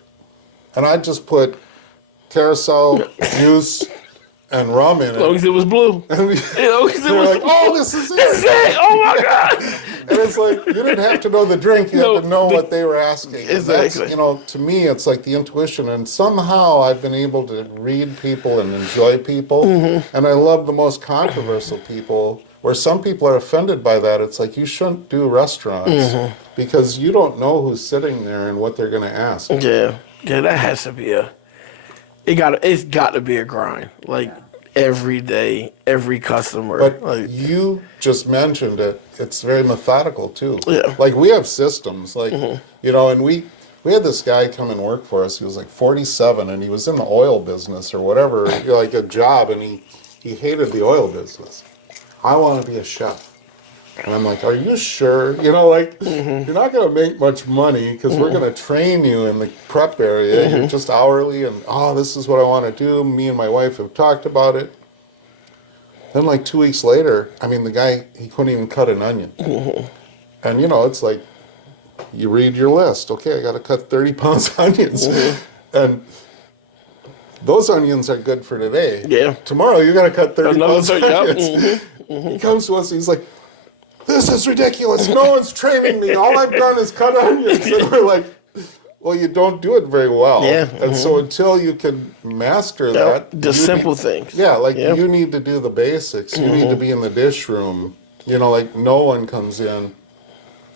And I just put carousel juice and rum in As long it. as it was blue. And As long as it they're was like, blue. oh, this is That's it. it. Oh my God. And it's like, you didn't have to know the drink, you had to know what they were asking. And that's, Exactly. you know, to me, it's like the intuition. And somehow I've been able to read people and enjoy people. And I love the most controversial people, where some people are offended by that. It's like, you shouldn't do restaurants because you don't know who's sitting there and what they're going to ask. Yeah. Yeah, that has to be it's got to be a grind. Like, every day, every customer. But like, you just mentioned it. It's very methodical too. Yeah. Like, we have systems. Like, you know, and we had this guy come and work for us. He was like 47, and he was in the oil business or whatever, like a job, and he hated the oil business. I want to be a chef. And I'm like, are you sure? You know, like, you're not going to make much money because we're going to train you in the prep area. You're just hourly, and, oh, this is what I want to do. Me and my wife have talked about it. Then, like, 2 weeks later, I mean, the guy, he couldn't even cut an onion. And, you know, it's like, you read your list. Okay, I got to cut 30 pounds of onions. And those onions are good for today. Yeah. Tomorrow, you got to cut 30 Another pounds of 30, yep. onions. He comes to us, he's like, this is ridiculous. No one's training me. All I've done is cut onions. And we're like, well, you don't do it very well. Yeah. And so until you can master that. The simple things. Yeah, like you need to do the basics. You need to be in the dish room. You know, like no one comes in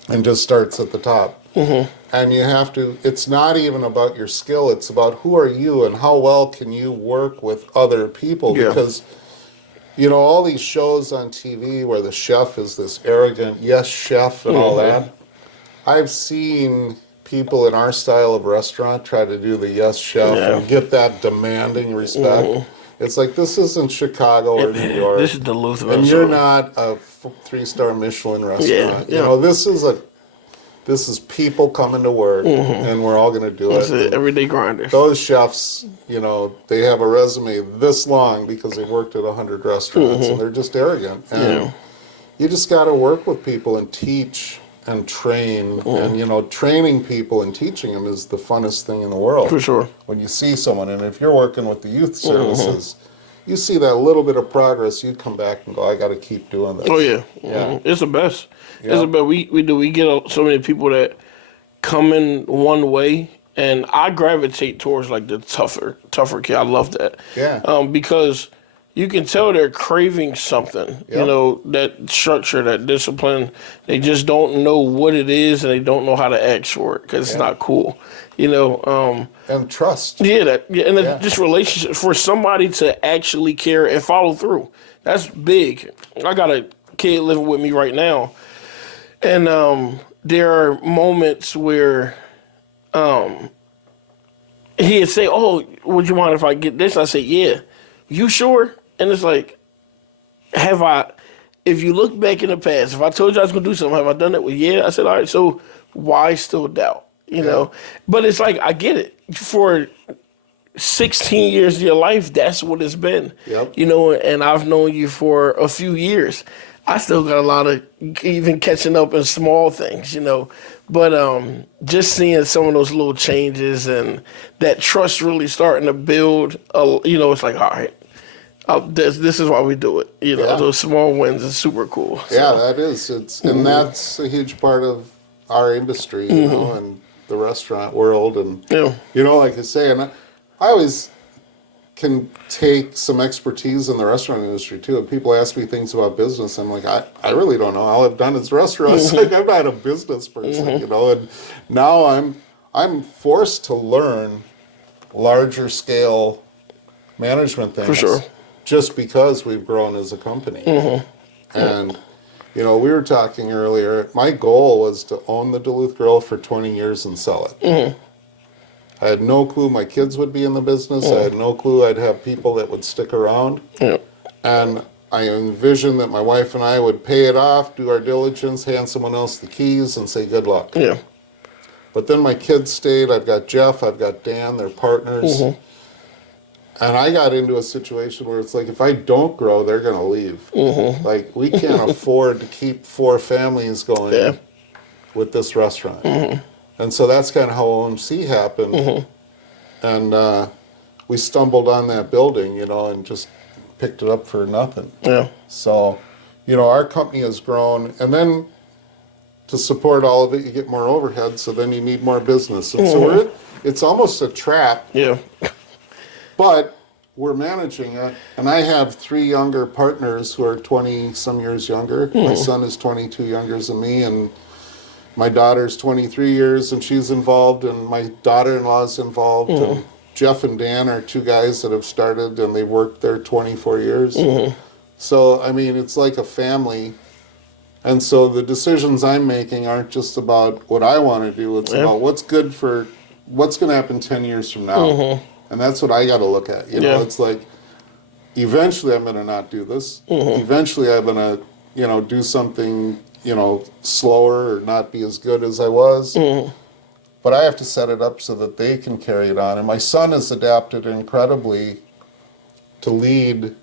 and just starts at the top. And you have to, it's not even about your skill, it's about who are you and how well can you work with other people. Because, you know, all these shows on TV where the chef is this arrogant, yes, chef and all that. I've seen people in our style of restaurant try to do the yes, chef and get that demanding respect. It's like, this isn't Chicago or New York. This is Duluth, and you're not a 3-star Michelin restaurant. You know, this is people coming to work, and we're all going to do it. Everyday grinders. Those chefs, you know, they have a resume this long because they worked at 100 restaurants, and they're just arrogant. And you just got to work with people and teach and train. And, you know, training people and teaching them is the funnest thing in the world. For sure. When you see someone, and if you're working with the youth services, you see that little bit of progress, you come back and go, I got to keep doing this. Oh, yeah. It's the best. Yeah. It's the best. We get so many people that come in one way, and I gravitate towards, like, the tougher kid. I love that. Yeah. Because you can tell they're craving something, you know, that structure, that discipline. They just don't know what it is, and they don't know how to ask for it because it's not cool, you know. And trust. Just relationship, for somebody to actually care and follow through. That's big. I got a kid living with me right now, and there are moments where he'd say, oh, would you mind if I get this? I say, yeah. You sure? And it's like, if you look back in the past, if I told you I was going to do something, have I done it? Well, yeah. I said, all right, so why still doubt? You know? But it's like, I get it. For 16 years of your life, that's what it's been. You know, and I've known you for a few years. I still got a lot of even catching up in small things, you know. But just seeing some of those little changes and that trust really starting to build, you know, it's like, all right, this is why we do it. You know, those small wins is super cool. Yeah, that is. And that's a huge part of our industry, you know, and the restaurant world. And, you know, like I say, and I always can take some expertise in the restaurant industry too. And people ask me things about business. I'm like, I really don't know. All I've done is restaurants. Like, I'm not a business person, you know. And now I'm forced to learn larger scale management things. For sure. Just because we've grown as a company. And, you know, we were talking earlier, my goal was to own the Duluth Grill for 20 years and sell it. I had no clue my kids would be in the business. I had no clue I'd have people that would stick around. And I envisioned that my wife and I would pay it off, do our diligence, hand someone else the keys, and say good luck. But then my kids stayed. I've got Jeff, I've got Dan, they're partners. And I got into a situation where it's like, if I don't grow, they're going to leave. Like, we can't afford to keep 4 families going with this restaurant. And so that's kind of how OMC happened. And we stumbled on that building, you know, and just picked it up for nothing. So, you know, our company has grown. And then to support all of it, you get more overhead, so then you need more business. And so it's almost a trap. But we're managing it. And I have 3 younger partners who are 20-some years younger. My son is 22 younger than me, and my daughter's 23 years, and she's involved, and my daughter-in-law's involved. And Jeff and Dan are 2 guys that have started, and they've worked there 24 years. So, I mean, it's like a family. And so the decisions I'm making aren't just about what I want to do. It's about what's going to happen 10 years from now. And that's what I got to look at. You know, it's like, eventually I'm going to not do this. Eventually I'm going to, you know, do something, you know, slower or not be as good as I was. But I have to set it up so that they can carry it on. And my son has adapted incredibly to lead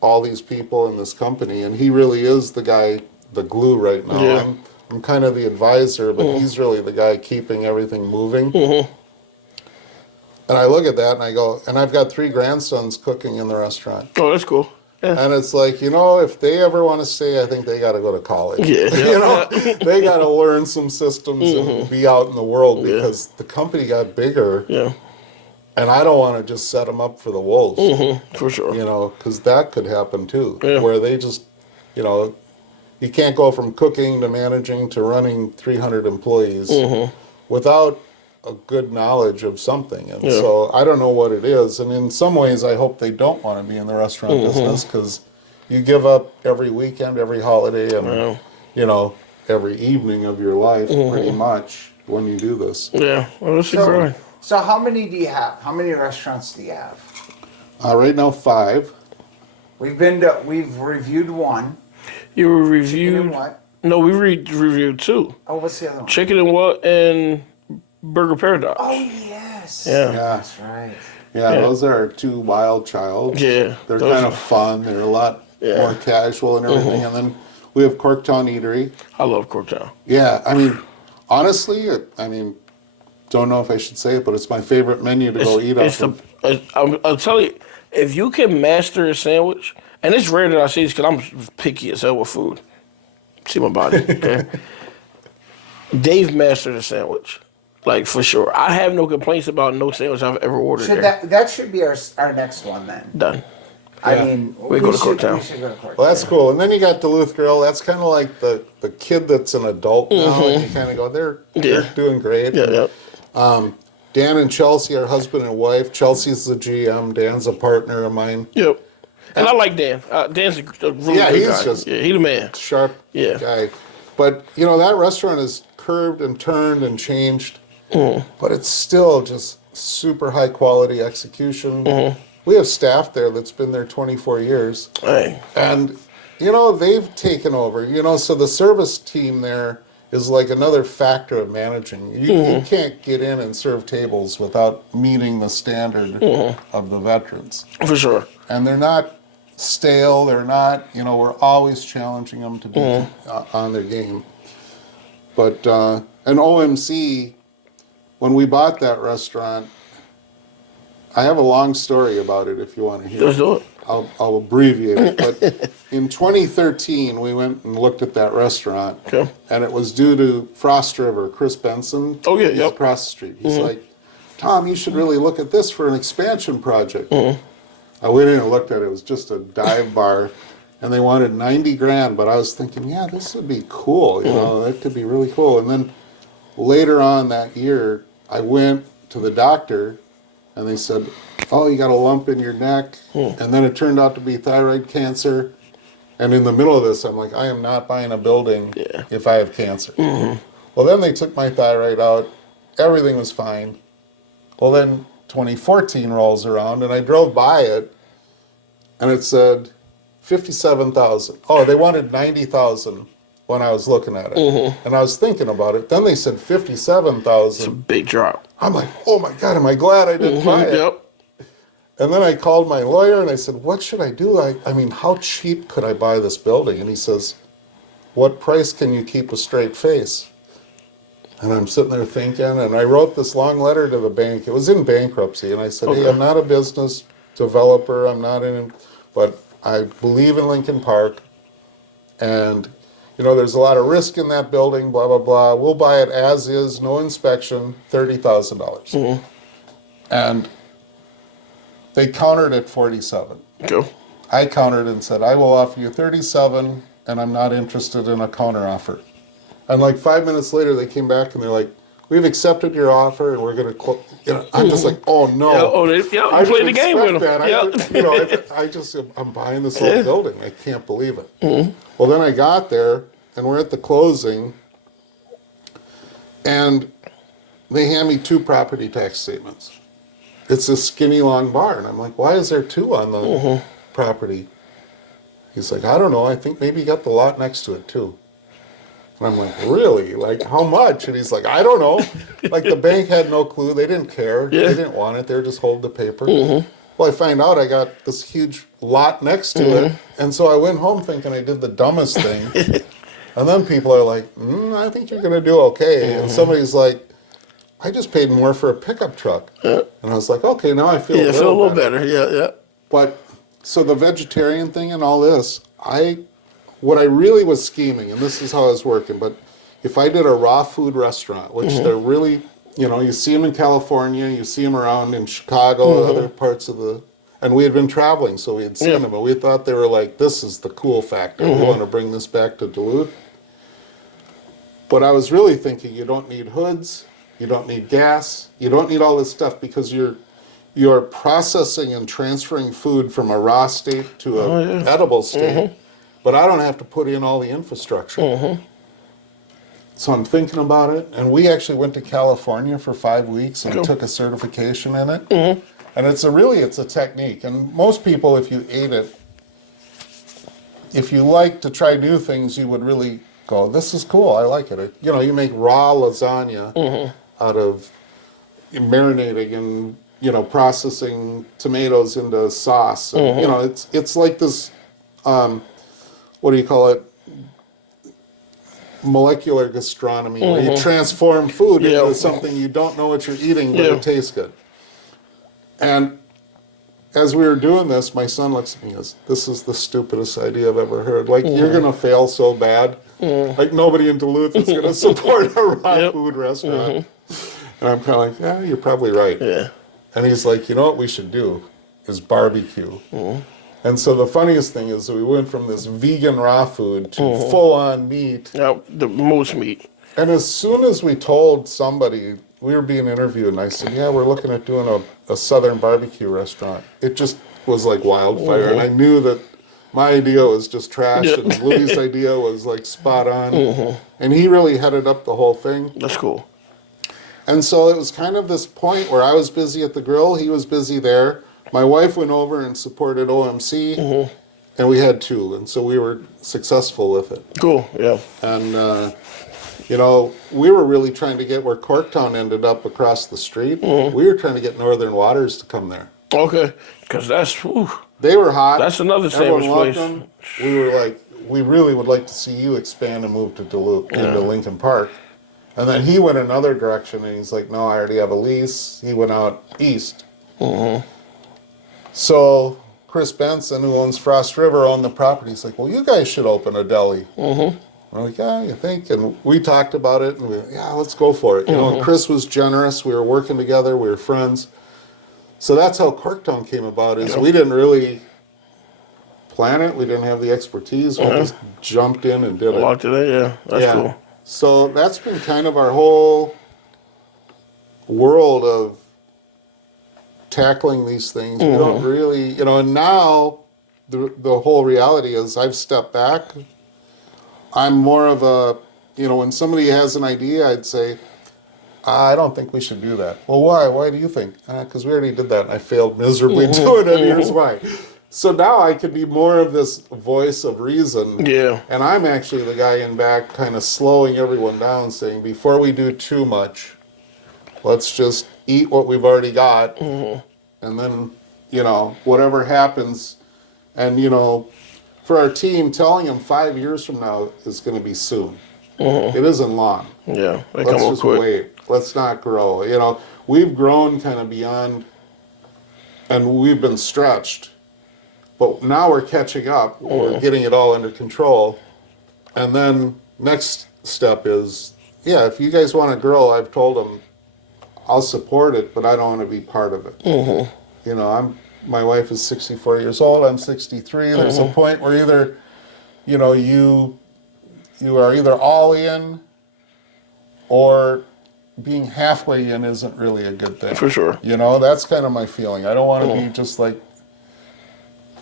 all these people in this company. And he really is the guy, the glue right now. I'm kind of the advisor, but he's really the guy keeping everything moving. And I look at that and I go, and I've got 3 grandsons cooking in the restaurant. Oh, that's cool. And it's like, if they ever want to stay, I think they got to go to college. Yeah. They got to learn some systems and be out in the world because the company got bigger. Yeah. And I don't want to just set them up for the wolves. For sure. Because that could happen too. Yeah. Where they just, you can't go from cooking to managing to running 300 employees without a good knowledge of something. And so I don't know what it is. And in some ways, I hope they don't want to be in the restaurant business because you give up every weekend, every holiday, and, every evening of your life pretty much when you do this. Yeah. Well, that's great. So how many do you have? How many restaurants do you have? Right now, 5. We've reviewed one. You were Chicken reviewed. and what? No, we reviewed 2. Oh, what's the other one? Chicken and what and Burger Paradise. Oh, yes. Yeah. That's right. Yeah, those are our 2 wild childs. Yeah, They're those kind are- of fun. They're a lot more casual and everything. And then we have Corktown Eatery. I love Corktown. Yeah, honestly, don't know if I should say it, but it's my favorite menu to go eat off of. I'll tell you, if you can master a sandwich, and it's rare that I see this because I'm picky as hell with food. See my body, okay? They've mastered a sandwich, like for sure. I have no complaints about no sandwich I've ever ordered there. That should be our next one then. Done. I mean, We go to Corktown. We should go to Corktown. Well, that's cool. And then you got Duluth Grill. That's kind of like the kid that's an adult now. And you kind of go, they're doing great. Yeah. Dan and Chelsea are husband and wife. Chelsea's the GM. Dan's a partner of mine. Yep. And I like Dan. Dan's a really good he's guy. just He the man. sharp guy. But, that restaurant is curved and turned and changed. But it's still just super high quality execution. We have staff there that's been there 24 years. Hey. And, they've taken over. So the service team there is like another factor of managing. You can't get in and serve tables without meeting the standard of the veterans. For sure. And they're not stale. They're not, we're always challenging them to be on their game. But, and OMC, when we bought that restaurant, I have a long story about it if you want to hear Let's it. do it. I'll abbreviate it. But in 2013, we went and looked at that restaurant. Okay. And it was due to Frost River, Chris Benson. Oh, yeah, He's yep. across the street. He's like, Tom, you should really look at this for an expansion project. I went in and looked at it. It was just a dive bar. And they wanted $90,000, but I was thinking, yeah, this would be cool. That could be really cool. And then later on that year, I went to the doctor, and they said, oh, you got a lump in your neck. And then it turned out to be thyroid cancer. And in the middle of this, I'm like, I am not buying a building if I have cancer. Well, then they took my thyroid out. Everything was fine. Well, then 2014 rolls around, and I drove by it, and it said $57,000. Oh, they wanted $90,000 when I was looking at it. And I was thinking about it. Then they said $57,000. Big drop. I'm like, oh my God, am I glad I didn't buy it? Yep. And then I called my lawyer and I said, what should I do? I mean, how cheap could I buy this building? And he says, what price can you keep a straight face? And I'm sitting there thinking, and I wrote this long letter to the bank. It was in bankruptcy. And I said, hey, I'm not a business developer. I'm not in, but I believe in Lincoln Park. And, there's a lot of risk in that building, blah, blah, blah. We'll buy it as is, no inspection, $30,000. And they countered at 47. Go. I countered and said, I will offer you 37, and I'm not interested in a counter offer. And like 5 minutes later, they came back and they're like, we've accepted your offer, and we're going to I'm just like, oh no. I played the game with them. I'm buying this whole building. I can't believe it. Well, then I got there, and we're at the closing, and they hand me 2 property tax statements. It's a skinny long bar, and I'm like, why is there 2 on the property? He's like, I don't know. I think maybe you got the lot next to it too. And I'm like, really? Like, how much? And he's like, I don't know. Like, the bank had no clue. They didn't care. They didn't want it. They were just holding the paper. Well, I find out I got this huge lot next to it. And so I went home thinking I did the dumbest thing. And then people are like, I think you're going to do okay. And somebody's like, I just paid more for a pickup truck. And I was like, okay, now I feel a little better. Yeah. But So the vegetarian thing and all this, what I really was scheming, and this is how I was working, but if I did a raw food restaurant, which they're really, you see them in California, you see them around in Chicago, other parts of and we had been traveling, so we had seen them, and we thought they were like, this is the cool factor. We want to bring this back to Duluth. But I was really thinking, you don't need hoods, you don't need gas, you don't need all this stuff, because you're processing and transferring food from a raw state to an edible state. But I don't have to put in all the infrastructure. So I'm thinking about it, and we actually went to California for 5 weeks and took a certification in it. And it's a technique. And most people, if you ate it, if you like to try new things, you would really go, this is cool, I like it. You make raw lasagna out of marinating and, processing tomatoes into sauce. And, it's like this, what do you call it? Molecular gastronomy, where you transform food into something you don't know what you're eating, but it tastes good. And as we were doing this, my son looks at me and goes, this is the stupidest idea I've ever heard. Like, you're going to fail so bad. Like, nobody in Duluth is going to support a raw food restaurant. And I'm kind of like, yeah, you're probably right. Yeah. And he's like, you know what we should do is barbecue. And so the funniest thing is that we went from this vegan raw food to full-on meat. Yeah, the most meat. And as soon as we told somebody, we were being interviewed, and I said, yeah, we're looking at doing a southern barbecue restaurant. It just was like wildfire. And I knew that my idea was just trash, and Louis' idea was like spot on. And he really headed up the whole thing. That's cool. And so it was kind of this point where I was busy at the grill, he was busy there. My wife went over and supported OMC, and we had 2, and so we were successful with it. Cool, yeah. And, we were really trying to get where Corktown ended up across the street. We were trying to get Northern Waters to come there. Okay, because that's, whew. They were hot. That's another Everyone sandwich loved place. them. We were like, we really would like to see you expand and move to Duluth, into Lincoln Park. And then he went another direction, and he's like, no, I already have a lease. He went out east. So Chris Benson, who owns Frost River, owned the property. He's like, well, you guys should open a deli. We're like, yeah, you think? And we talked about it, and let's go for it. And Chris was generous. We were working together. We were friends. So that's how Corktown came about. Is we didn't really plan it. We didn't have the expertise. We just jumped in and did it. Locked it in, yeah. That's cool. So that's been kind of our whole world of tackling these things. We don't really, and now the whole reality is I've stepped back. I'm more of a, when somebody has an idea, I'd say, I don't think we should do that. Well, why? Why do you think? Because we already did that and I failed miserably doing it, and here's why. So now I can be more of this voice of reason. Yeah. And I'm actually the guy in back kind of slowing everyone down, saying, before we do too much, let's just eat what we've already got. And then, whatever happens. And, for our team, telling them 5 years from now is going to be soon. It isn't long. Yeah. Let's just wait. Let's not grow. We've grown kind of beyond, and we've been stretched. But now we're catching up. We're getting it all under control. And then next step is, if you guys want to grow, I've told them, I'll support it, but I don't want to be part of it. My wife is 64 years old. I'm 63. There's a point where either, you are either all in, or being halfway in isn't really a good thing. For sure. That's kind of my feeling. I don't want to be just like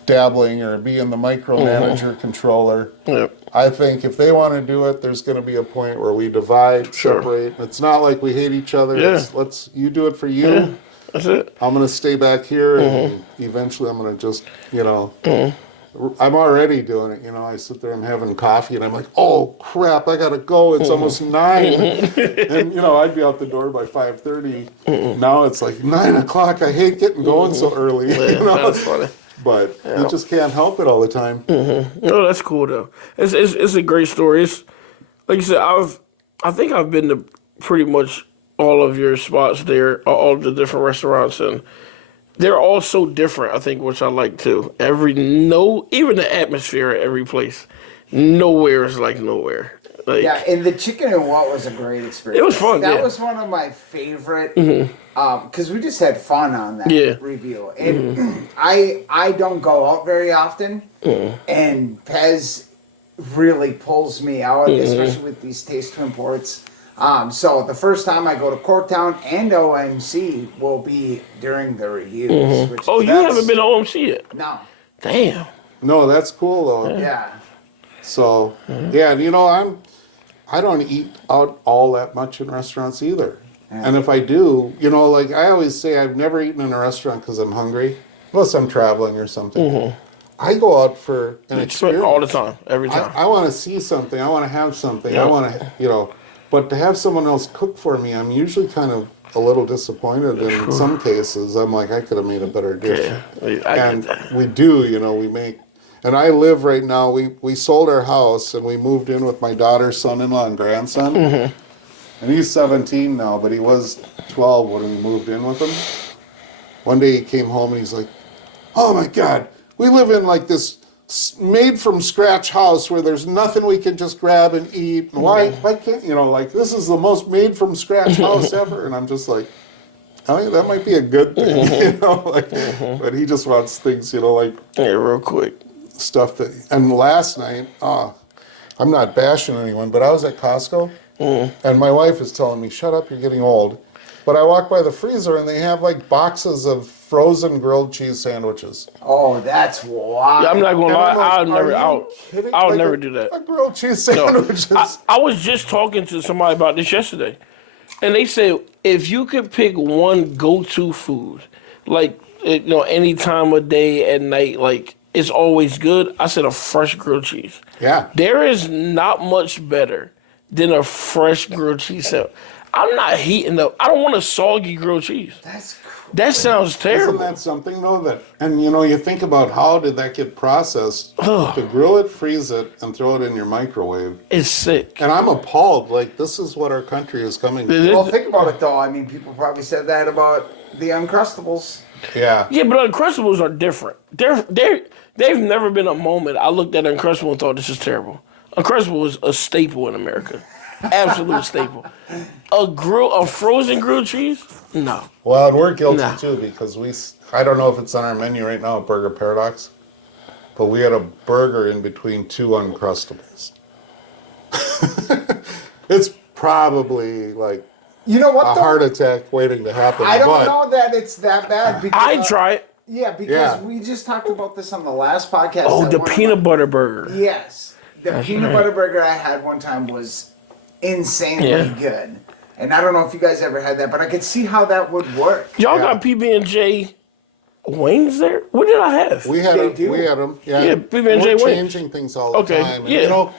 dabbling or being the micromanager controller. Yep. I think if they want to do it, there's going to be a point where we divide, separate. It's not like we hate each other. Yeah. You do it for you. Yeah. That's it. I'm going to stay back here, and eventually I'm going to just, I'm already doing it. I sit there, I'm having coffee, and I'm like, oh, crap, I got to go. It's almost 9. And, I'd be out the door by 5:30. Now it's like 9 o'clock. I hate getting going so early. That's funny. But you just can't help it all the time. No, that's cool, though. It's a great story. It's, like you said, I think I've been to pretty much all of your spots there, all the different restaurants, and they're all so different, I think, which I like too. Even the atmosphere at every place, nowhere is like nowhere. Like, Yeah, and the chicken and what was a great experience. It was fun. That yeah. was one of my favorite, because we just had fun on that review. And I don't go out very often, and Pez really pulls me out, especially with these taste to imports. So the first time I go to Corktown and OMC will be during the reviews. Which Oh, you haven't been to OMC yet? No. Damn. No, that's cool though. Yeah. So yeah, and I don't eat out all that much in restaurants either. And if I do, like I always say, I've never eaten in a restaurant because I'm hungry, unless I'm traveling or something. I go out for an experience all the time, every time. I want to see something. I want to have something. I want to, but to have someone else cook for me, I'm usually kind of a little disappointed. And in some cases, I'm like, I could have made a better dish. Yeah, And we do, we make. And I live right now. We sold our house and we moved in with my daughter's son-in-law and grandson. And he's 17 now, but he was 12 when we moved in with him. One day he came home and he's like, "Oh my God, we live in like this made from scratch house where there's nothing we can just grab and eat. And why can't, like this is the most made from scratch house ever." And I'm just like, I think that might be a good thing, but he just wants things, like real quick. Stuff that, and last night, I'm not bashing anyone, but I was at Costco and my wife is telling me, "Shut up, you're getting old." But I walk by the freezer and they have like boxes of frozen grilled cheese sandwiches. Oh, that's wild. I'm not gonna lie, I'll Like never do that. A grilled cheese sandwiches. I was just talking to somebody about this yesterday, and they said if you could pick one go-to food, like any time of day at night, like it's always good. I said a fresh grilled cheese. Yeah. There is not much better than a fresh grilled cheese sandwich. I'm not heating up. I don't want a soggy grilled cheese. That sounds terrible. Isn't that something though and you think about how did that get processed to grill it, freeze it, and throw it in your microwave. It's sick. And I'm appalled. Like this is what our country is coming to. Well, think about it though. I mean, people probably said that about the Uncrustables. Yeah. Yeah, but Uncrustables are different. They've never been a moment I looked at Uncrustable and thought this is terrible. Uncrustable is a staple in America. Absolute staple. A frozen grilled cheese? No. Well, and we're guilty too because I don't know if it's on our menu right now at Burger Paradox, but we had a burger in between two Uncrustables. It's probably like a heart attack waiting to happen. I don't know that it's that bad. Because, I'd try it. Yeah, because we just talked about this on the last podcast. Oh, the peanut butter burger. Yes. The peanut butter burger I had one time was insanely good. And I don't know if you guys ever had that, but I could see how that would work. Y'all got PB&J wings there? What did I have? We had them. Yeah, PB&J wings. We're changing things all the time. Yeah. And,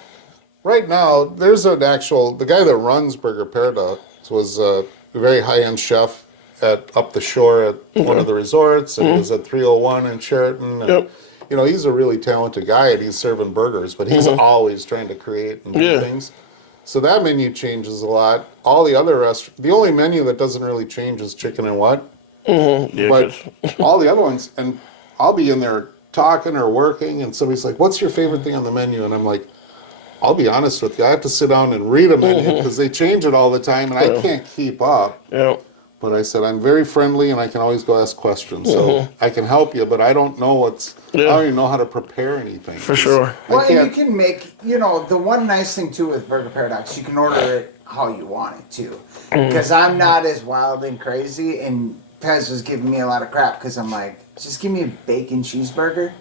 right now, there's the guy that runs Burger Paradox was a very high-end chef up the shore at one of the resorts, and he was at 301 in Sheraton. And, he's a really talented guy, and he's serving burgers, but he's always trying to create and do things. So that menu changes a lot. All the other the only menu that doesn't really change is chicken and what. But all the other ones, and I'll be in there talking or working, and somebody's like, "What's your favorite thing on the menu?" And I'm like, I'll be honest with you, I have to sit down and read a menu because they change it all the time, and I can't keep up. Yeah. But I said, I'm very friendly, and I can always go ask questions. So I can help you, but I don't know I don't even know how to prepare anything. For sure. Well, and you can make, the one nice thing, too, with Burger Paradox, you can order it how you want it to. Because I'm not as wild and crazy, and Pez was giving me a lot of crap because I'm like, just give me a bacon cheeseburger.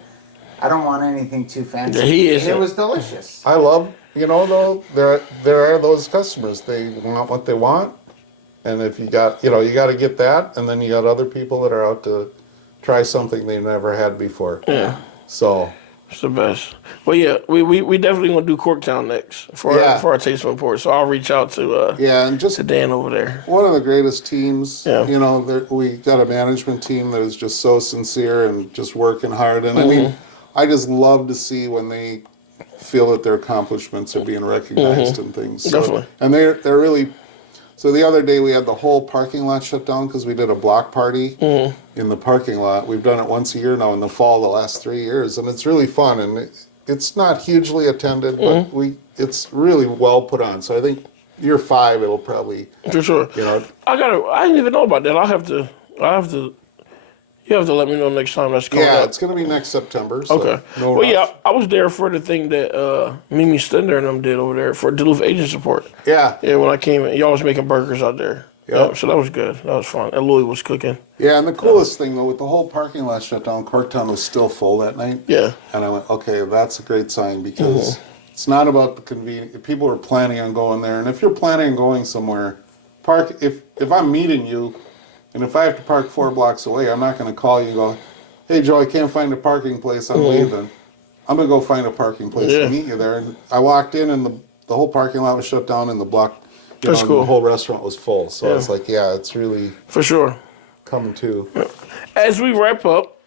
I don't want anything too fancy. And it was delicious. I love, though, there are those customers. They want what they want. And if you got, you got to get that. And then you got other people that are out to try something they've never had before. Yeah. So. It's the best. Well, yeah, we definitely going to do Corktown next for our taste report. So I'll reach out to to Dan over there. One of the greatest teams. Yeah. We got a management team that is just so sincere and just working hard. And I mean, I just love to see when they feel that their accomplishments are being recognized and things. So, definitely. And they're really. So the other day we had the whole parking lot shut down because we did a block party, in the parking lot. We've done it once a year now in the fall the last 3 years, and it's really fun. And it's not hugely attended, but it's really well put on. So I think year 5 it'll probably For sure. You know, I didn't even know about that. You have to let me know next time that's coming yeah, up. it's going to be next September. So Okay. No Well, rush. yeah, I was there for the thing that Mimi Stender and them did over there for Duluth Agent Support. Yeah. Yeah, when I came in, y'all was making burgers out there. Yeah. Yeah, so that was good. That was fun. And Louis was cooking. Yeah, and the coolest thing though, with the whole parking lot shut down, Corktown was still full that night. Yeah. And I went, okay, that's a great sign because it's not about the convenience. People are planning on going there, and if you're planning on going somewhere, park. If I'm meeting you, and if I have to park 4 blocks away, I'm not going to call you and go, hey Joe, I can't find a parking place. I'm leaving. I'm going to go find a parking place to meet you there. And I walked in, and the whole parking lot was shut down, and the block. That's cool. The whole restaurant was full, so Yeah. I was like, yeah, it's really For sure. coming to. As we wrap up,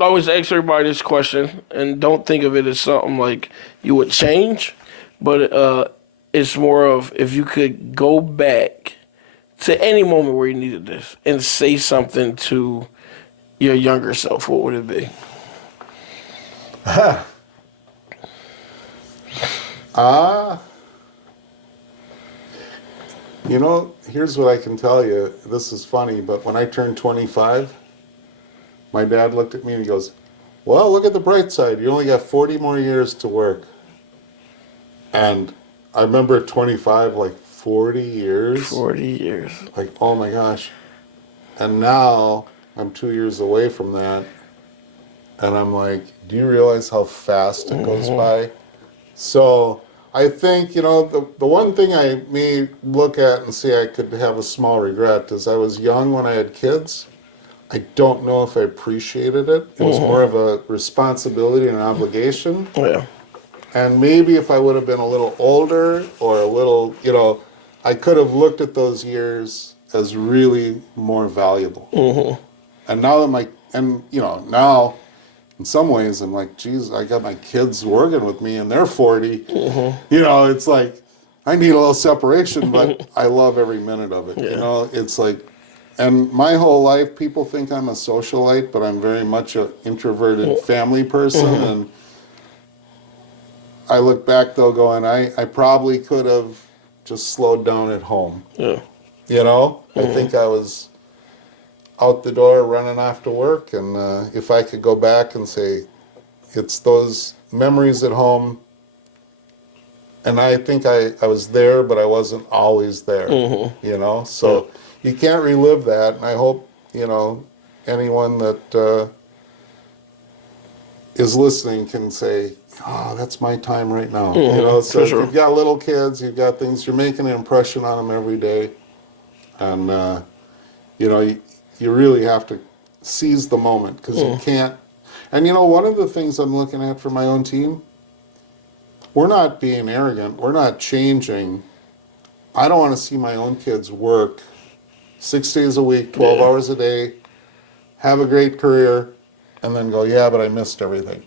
I always ask everybody this question, and don't think of it as something like you would change, but it's more of if you could go back to any moment where you needed this and say something to your younger self, what would it be? You know, here's what I can tell you. This is funny, but when I turned 25, my dad looked at me and he goes, well, look at the bright side. You only got 40 more years to work. And I remember at 25, like 40 years. 40 years. Like, oh my gosh. And now I'm 2 years away from that. And I'm like, do you realize how fast it goes by? So I think, you know, the one thing I may look at and say I could have a small regret is I was young when I had kids. I don't know if I appreciated it. It was more of a responsibility and an obligation. Yeah. And maybe if I would have been a little older or a little, you know, I could have looked at those years as really more valuable. And now that now in some ways I'm like, geez, I got my kids working with me and they're 40. You know, it's like, I need a little separation, but I love every minute of it. You know, it's like, and my whole life, people think I'm a socialite, but I'm very much an introverted family person. And I look back though going, I probably could have just slowed down at home. Yeah. You know, I think I was out the door running off to work. And if I could go back and say, it's those memories at home. And I think I was there, but I wasn't always there, you know. So you can't relive that. And I hope, you know, anyone that is listening can say, oh, that's my time right now. You know, so if you've got little kids, you've got things, you're making an impression on them every day. And, you know, you really have to seize the moment because you can't. And, you know, one of the things I'm looking at for my own team, we're not being arrogant. We're not changing. I don't want to see my own kids work 6 days a week, 12 hours a day, have a great career, and then go, yeah, but I missed everything.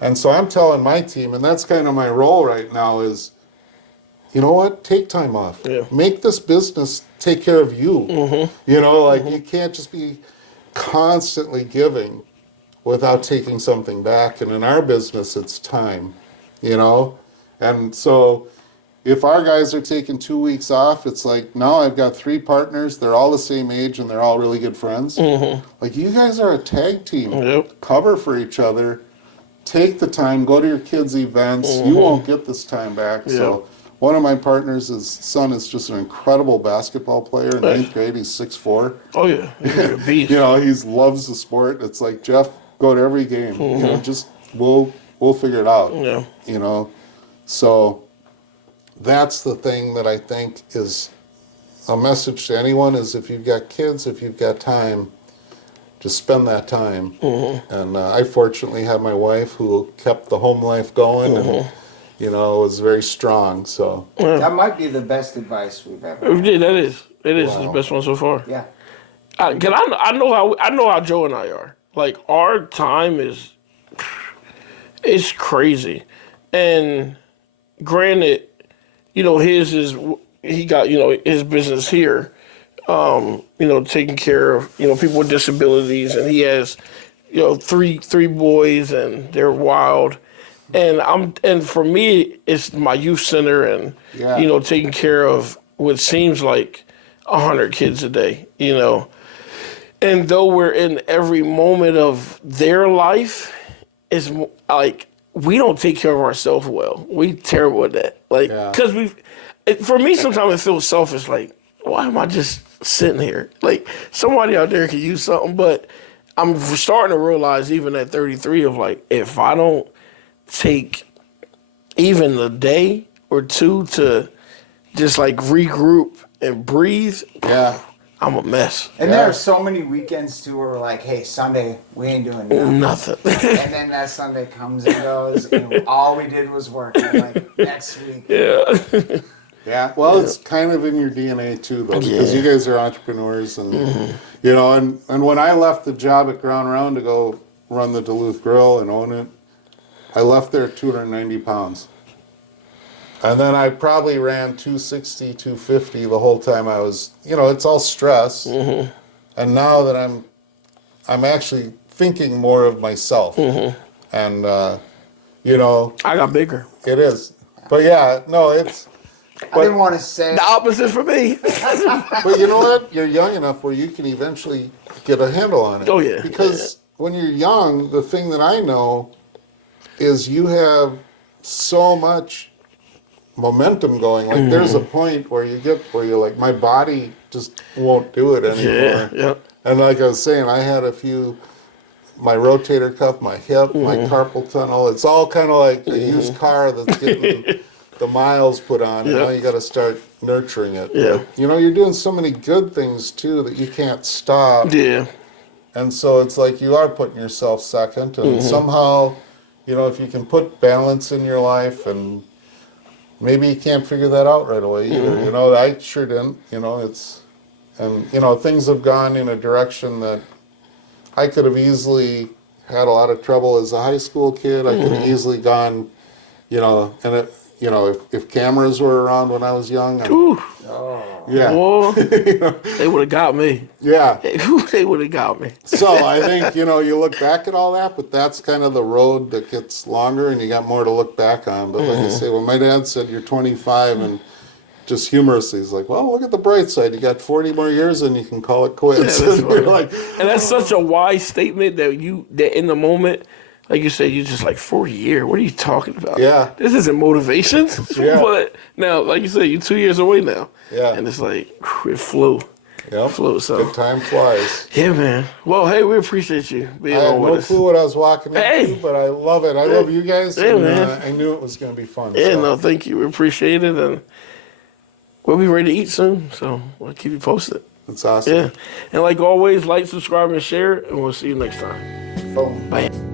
And so I'm telling my team, and that's kind of my role right now is, you know what? Take time off. Yeah. Make this business take care of you. You know, like you can't just be constantly giving without taking something back. And in our business, it's time, you know? And so if our guys are taking 2 weeks off, it's like, now I've got 3 partners. They're all the same age and they're all really good friends. Like, you guys are a tag team. Cover for each other. Take the time. Go to your kids' events. You won't get this time back. So one of my partners, his son is just an incredible basketball player. In 9th grade, he's 6'4". Oh, yeah. He's a beast. You know, he loves the sport. It's like, Jeff, go to every game. You know, just, we'll figure it out. Yeah. You know, so that's the thing that I think is a message to anyone is if you've got kids, if you've got time, just spend that time. And I fortunately have my wife who kept the home life going and, you know, was very strong. So That might be the best advice we've ever had. Yeah, that is. It is Wow. the best one so far. Yeah. I know how Joe and I are. Like, our time is, it's crazy. And granted, you know, he got, you know, his business here. taking care of, people with disabilities, and he has, three boys, and they're wild. And for me, it's my youth center, and taking care of what seems like 100 kids a day, And though we're in every moment of their life, it's like we don't take care of ourselves well. We terrible at that. Because for me, sometimes it feels selfish. Like, why am I just sitting here? Like, somebody out there could use something. But I'm starting to realize, even at 33, of like, if I don't take even a day or two to just like regroup and breathe, I'm a mess. And there are so many weekends too where we're like, hey, Sunday, we ain't doing nothing. And then that Sunday comes and goes, and all we did was work. And like, next week. Yeah. Yeah, well, it's kind of in your DNA too, though, because you guys are entrepreneurs, and and when I left the job at Ground Round to go run the Duluth Grill and own it, I left there 290 pounds. And then I probably ran 260, 250 the whole time I was, it's all stress. Mm-hmm. And now that I'm actually thinking more of myself. Mm-hmm. And, I got bigger. It is. But it's... I didn't want to say the opposite for me. But you know what? You're young enough where you can eventually get a handle on it. Oh, yeah. Because when you're young, the thing that I know is you have so much momentum going. Like, there's a point where you're like, my body just won't do it anymore. Yeah. And like I was saying, I had my rotator cuff, my hip, my carpal tunnel. It's all kind of like a used car that's getting the miles put on, and now you got to start nurturing it. Yeah. But, you're doing so many good things too that you can't stop. Yeah. And so it's like you are putting yourself second, and somehow, if you can put balance in your life, and maybe you can't figure that out right away either. I sure didn't. Things have gone in a direction that I could have easily had a lot of trouble as a high school kid. I could have easily gone, if cameras were around when I was young. Whoa. They would have got me. Yeah. They would have got me. So I think, you look back at all that, but that's kind of the road that gets longer, and you got more to look back on. But like I say, when my dad said you're 25, and just humorously, he's like, well, look at the bright side. You got 40 more years and you can call it quits. Yeah, and that's such a wise statement that in the moment, like you said, you're just like, 40 years? What are you talking about? Yeah. This isn't motivation. Yeah. But now, like you said, you're 2 years away now. Yeah. And it's like, it flew. Yep. It flew. So. Good time flies. Yeah, man. Well, hey, we appreciate you being on with us. I had no clue what I was walking into, but I love it. I love you guys. Yeah, and, man. I knew it was going to be fun. Yeah, no, thank you. We appreciate it. And we'll be ready to eat soon. So we'll keep you posted. That's awesome. Yeah. And like always, like, subscribe, and share. And we'll see you next time. Boom. Bye.